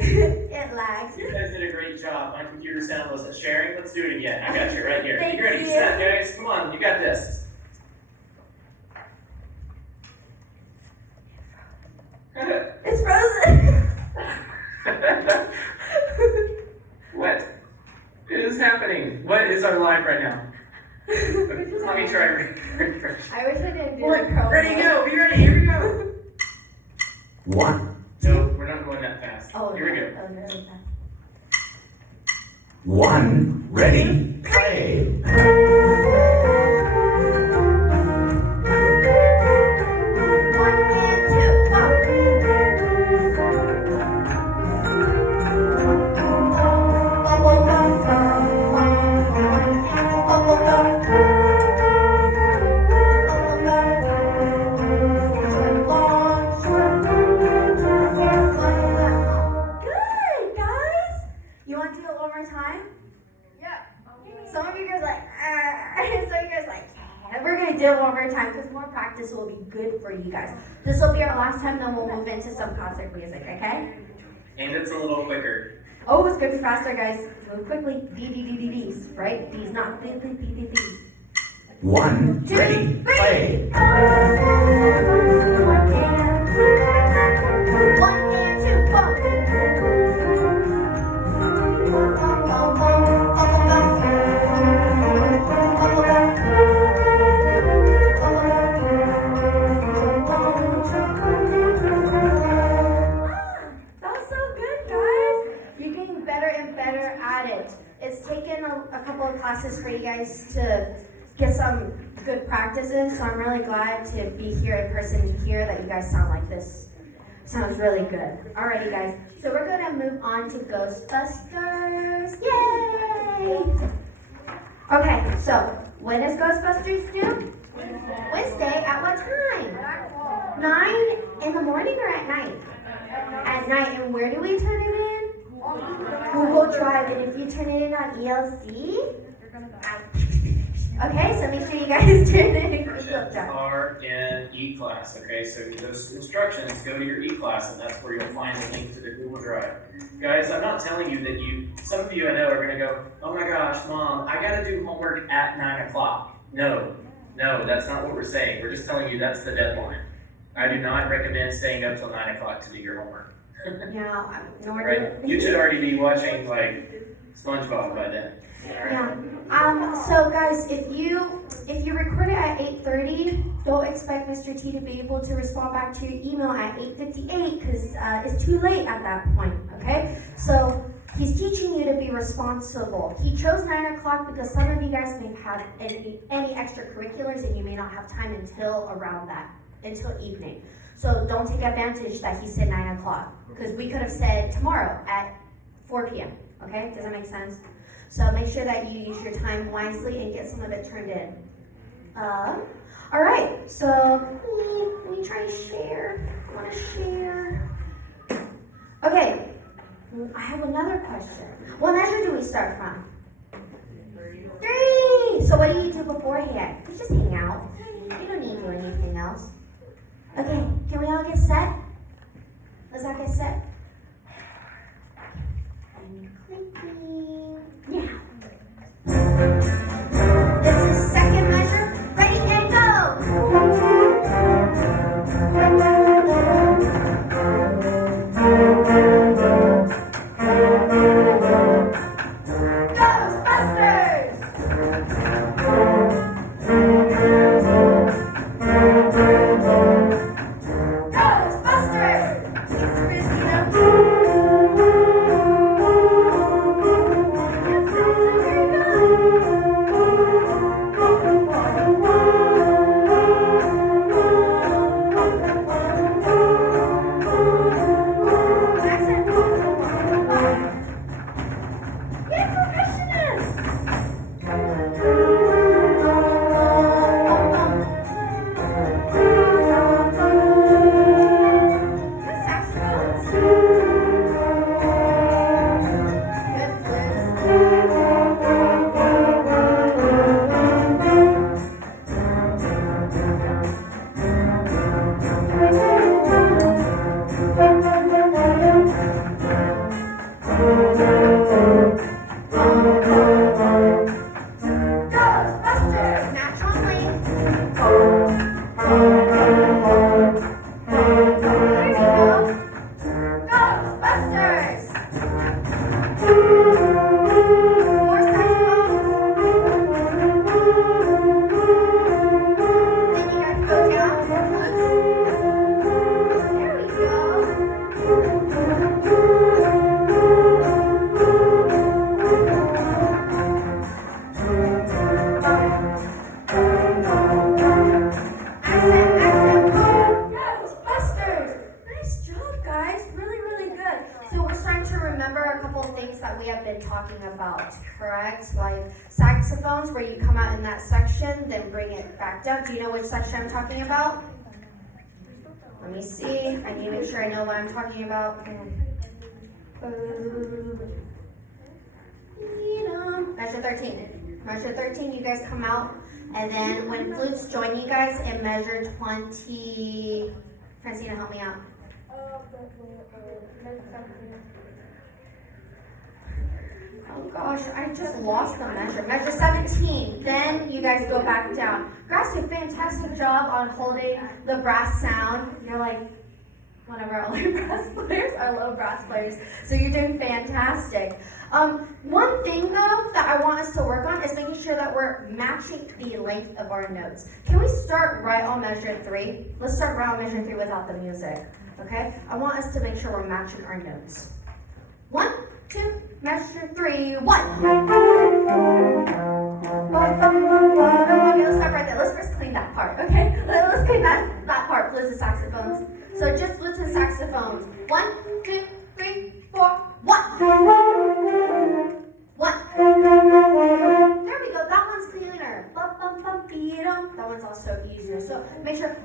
It lags. You guys did a great job. My computer sound wasn't sharing. Let's do it again. I got you right here. Thank You ready? you. Set, guys? Come on, you got this. It's frozen. What is happening? What is our live right now? Let me try. I wish I didn't do the Ready, Chromebook. go. Be ready. Here we go. 1, No, we're not going that fast. Oh, Here we go. Oh, really fast. 1, ready, play. One and two, Good, guys. You want to do it one more time? Yeah. Some of you guys are like, some of you guys are like, yeah. We're gonna do it one more time because more practice will be good for you guys. This will be our last time, then we'll move into some concert music, okay? And it's a little quicker. Oh, it's good faster, guys. Move quickly. D's, right? D's, not D's. 1, ready, play. One and two, go. That was so good, guys. You're getting better and better at it. It's taken a couple of classes for you guys to get some good practice in, so I'm really glad to be here in person to hear that you guys sound like this. Sounds really good. Alrighty, guys. So we're gonna move on to Ghostbusters. Yay! Okay, so when is Ghostbusters due? Wednesday. At what time? 9 in the morning or at night? At night. And where do we turn it in? Google Drive. And if you turn it in on ELC, okay, so make sure you guys turn it in Google Instructions Drive. are in E-class, okay? So those instructions go to your E-class, and that's where you'll find the link to the Google Drive. Guys, I'm not telling you that some of you I know are gonna go, oh my gosh, Mom, I gotta do homework at 9 o'clock. No, that's not what we're saying. We're just telling you that's the deadline. I do not recommend staying up till 9 o'clock to do your homework. Yeah, nor Right? do You should already be watching like SpongeBob by then. Yeah. So guys, if you record it at 8:30, don't expect Mr. T to be able to respond back to your email at 8:58 because it's too late at that point. Okay. So he's teaching you to be responsible. He chose 9 o'clock because some of you guys may have any extracurriculars and you may not have time until around that, until evening. So don't take advantage that he said 9 o'clock because we could have said tomorrow at 4 p.m. Okay, does that make sense? So make sure that you use your time wisely and get some of it turned in. All right, so let me try to share. I want to share. Okay, I have another question. What measure do we start from? 3. So what do you do beforehand? You just hang out. You don't need to do anything else. Okay, can we all get set? Let's all get set. And clicking. Now. This is second measure. Ready and Ghostbusters! Ghostbusters! It's Christina. It's Ghostbusters! Natural length. There we go. Ghostbusters! More saxophones. Then you guys go down. There we go. Ghostbusters! Nice job, guys. Really, really good. So we're trying to remember a couple of things that we have been talking about, correct? Like saxophones, where you come out in that section, then bring it back down. Do you know which section I'm talking about? Let me see. I need to make sure I know what I'm talking about. Measure 13. Measure 13, you guys come out. And then when flutes join you guys in measure 20, Francina, help me out. Oh gosh, I just lost the measure. Measure 17, then you guys go back down. Grass did a fantastic job on holding the brass sound. You're like one of our only brass players, our low brass players. So you're doing fantastic. One thing though that I want us to work on is making sure that we're matching the length of our notes. Can we start right on measure 3? Let's start right on measure 3 without the music, okay? I want us to make sure we're matching our notes. 1, 2, measure 3, 1. Okay, let's stop right there. Let's first clean that part, okay? Let's clean that part, flutes and saxophones. So just flutes and saxophones. 1, 2, 3, 4, 1. 1. There we go. That one's cleaner. That one's also easier. So make sure.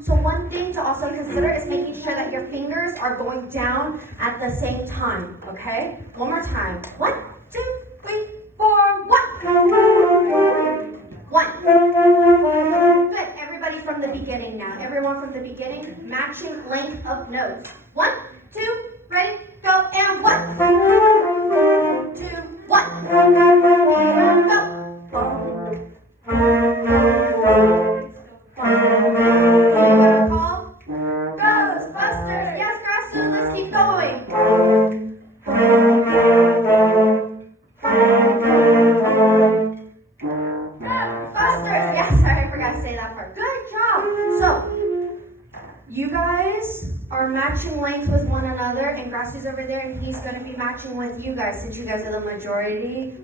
So one thing to also consider is making sure that your fingers are going down at the same time. Okay? One more time. 1, 2, 3, 4, 1. 1. Good. Everybody from the beginning now. Everyone from the beginning. Matching length of notes. 1, 2, ready, go, and 1. 2, 1. And go. Ghostbusters! Yes, Good job. So, you guys are matching length with one another, and Grassy's over there, and he's going to be matching with you guys since you guys are the majority.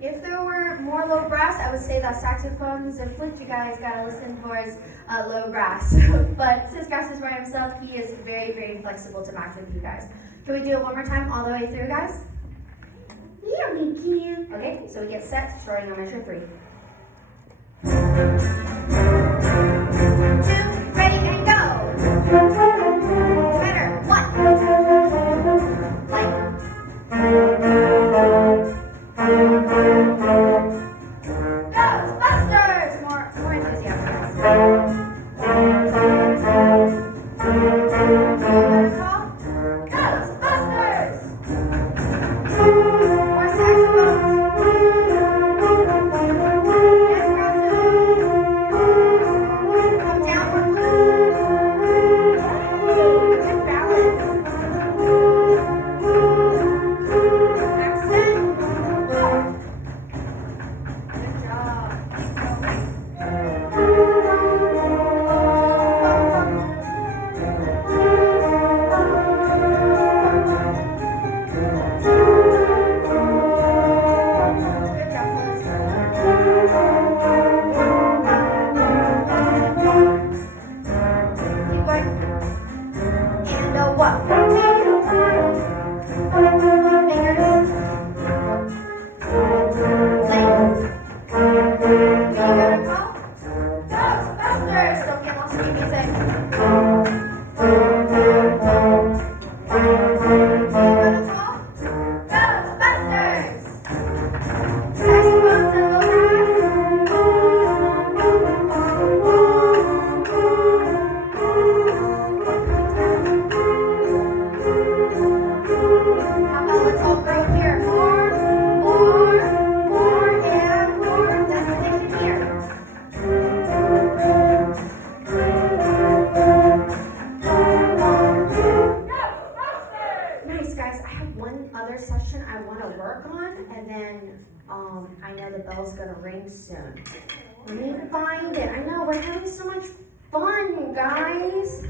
If there were more low brass, I would say that saxophones and flute, you guys gotta listen towards low brass. But since Grass is by himself, he is very, very flexible to match with you guys. Can we do it one more time all the way through, guys? Yeah, we can. Okay, so we get set, starting on measure 3. 2, ready, and go. Better. 1. Ghostbusters! More enthusiasm, guys. Ghostbusters! More saxophones. Yes, Russell. Come down one, please. Good balance. Accent. Good job. Good job, keep going. And a what? Fingers. Legs. You gonna call? Ghostbusters! Don't get lost in the music. You gonna call? Ghostbusters! Saxophones and low How about let's all grow here? More, and more. Destination here. Nice, guys. I have one other section I want to work on, and then I know the bell's gonna ring soon. Let me find it. I know we're having so much fun, guys.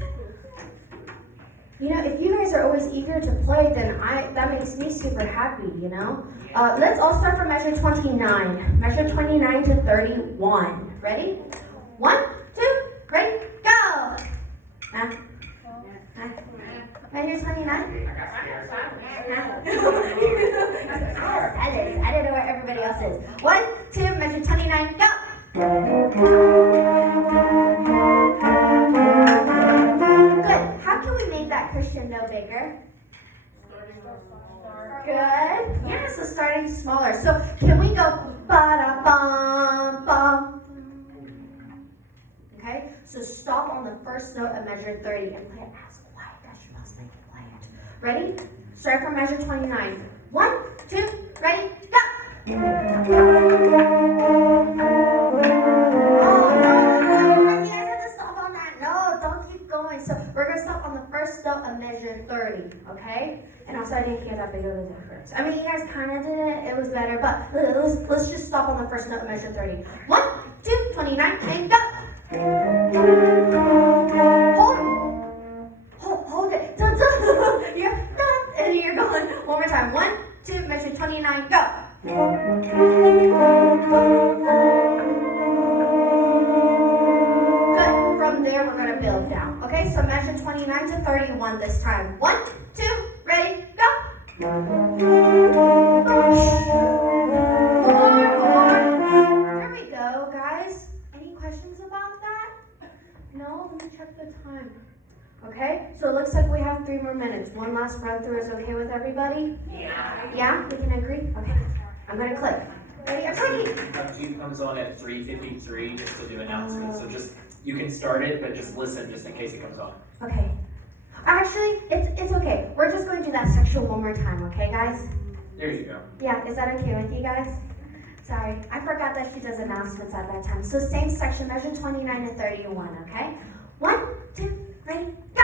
You know, if you guys are always eager to play, then that makes me super happy, you know? Let's all start from measure 29. Measure 29 to 31. Ready? 1, 2, ready, go! Measure 29? I didn't know where everybody else is. 1, 2, measure 29, go! Good. How can we make that crescendo bigger? Good. Yeah, so starting smaller. So can we go ba-da-bum-bum? Okay, so stop on the first note of measure 30 and play it as quiet as you possibly can play it. Ready? Start from measure 29. 1, 2, ready, go! Oh, no, you guys have to stop on that note. Don't keep going. So we're going to stop on the first note of measure 30, okay? And also, I didn't hear that big of a difference. I mean, you guys kind of did it. It was better, but let's just stop on the first note of measure 30. 1, 2, 29, and go! Hold it. You're done. And you're going. One more time. 1, 2, measure 29, go. Good. From there, we're going to build down. Okay, so measure 29 to 31 this time. 1, 2, ready, go. More. There we go, guys. Any questions about that? No? Let me check the time. Okay, so it looks like we have 3 more minutes. One last run through is okay with everybody? Yeah. Yeah? We can agree? Okay. I'm going to click. Ready? I'm clicking. Cue comes on at 3:53 just to do announcements. So just, you can start it, but just listen just in case it comes on. Okay. Actually, it's okay. We're just going to do that section one more time, okay, guys? There you go. Yeah, is that okay with you guys? Sorry, I forgot that she does announcements at that time. So same section, measure 29 to 31, okay? 1, 2, ready, go!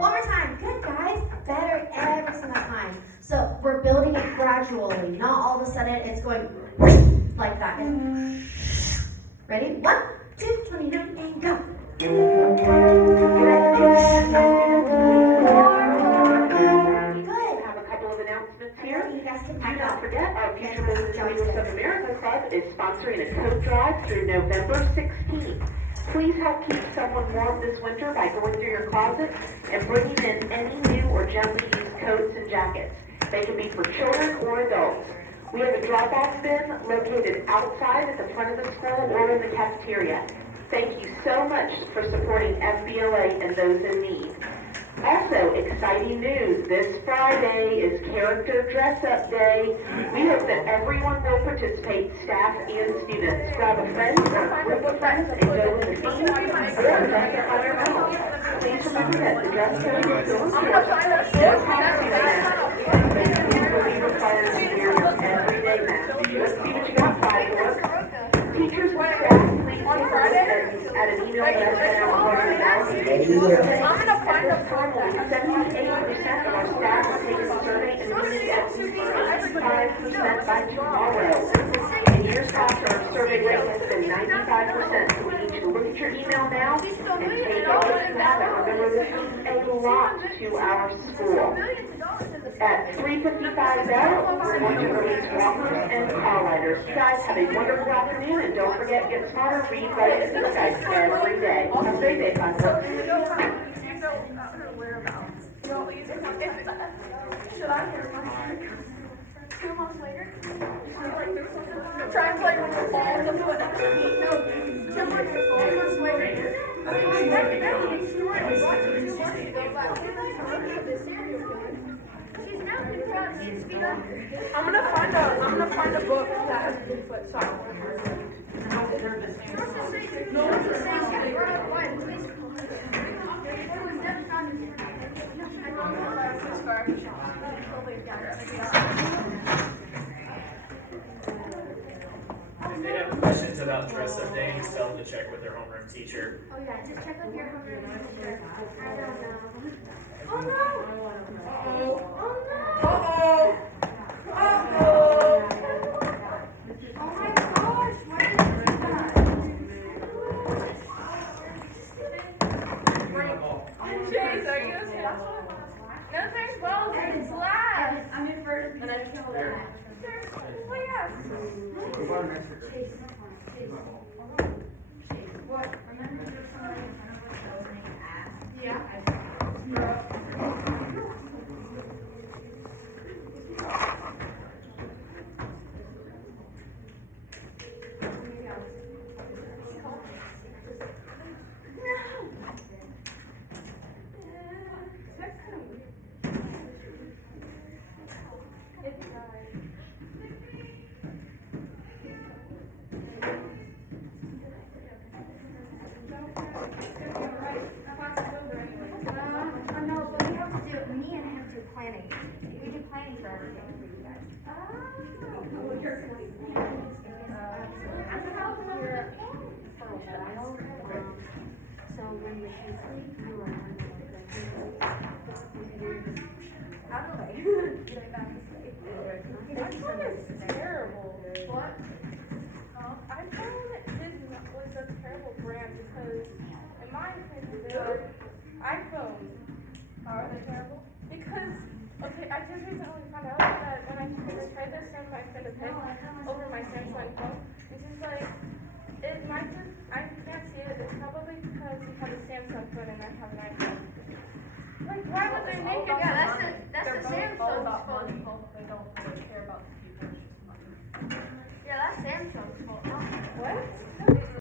One more time. Good, guys. Better every single time. So we're building it gradually. Not all of a sudden it's going like that. Ready? 1, 2, 29, and go. I have a couple of announcements here. You guys can Do find not out. forget, our Future Business Leaders of America Club is sponsoring a coat drive through November 16th. Please help keep someone warm this winter by going through your closet and bringing in any new or gently used coats and jackets. They can be for children or adults. We have a drop-off bin located outside at the front of the school or in the cafeteria. Thank you so much for supporting FBLA and those in need. Also, exciting news, this Friday is Character Dress-Up Day. We hope that everyone will participate, staff and students. Grab a friend or a group of friends and go with the theme or dress up on your own. Please remember that the dress code is still in force. No costume masks, but you will be required to wear everyday masks. Let's see what you got, five more. Teachers and staff, please take us at an email address that I will Formally, 78% of our staff will take the survey and meet at 85% by tomorrow. In years past, our survey rate has been 95%, so we need you to look at your email now and take all that you have and remember this means a lot to our school. At 3:55 bell, we're going to release walkers and call writers. You guys have a wonderful afternoon, and don't forget, get smarter, read, write, and discuss every day. Have a great day, Constance. Should I hear my 2 months later? Try and play with your ball to put no. 2 months later. I mean, that would be smart. It's like 2 months ago, like, she's now been proud 6 feet under. I'm gonna find a book that has Bigfoot, so I don't want If they have questions about dress-up day, just tell them to check with their homeroom teacher. Oh yeah, just check with your homeroom teacher. I don't know. Oh no! Oh my gosh! Why did you do that? Chase, are you okay? No, there's balls in his lap. I'm in first, but I killed it. Oh, yes. What? Remember your son in front of us that was named Ass? Yeah. No, but we have to do, me and him do planning. We do planning for everything for you guys. So when the kids leave, you are on how do I get it back to sleep? I thought it's terrible. What? I thought his was a terrible brand because, in my opinion, they're iPhone. Are they terrible? Because, okay, I just recently found out that when I tried to send my friend a pic over my Samsung phone, it's just like, it might just, I can't see it. It's probably because you have a Samsung phone and I have an iPhone. Like, why would they make it? Yeah, that's the Samsung phone. They don't really care about the people.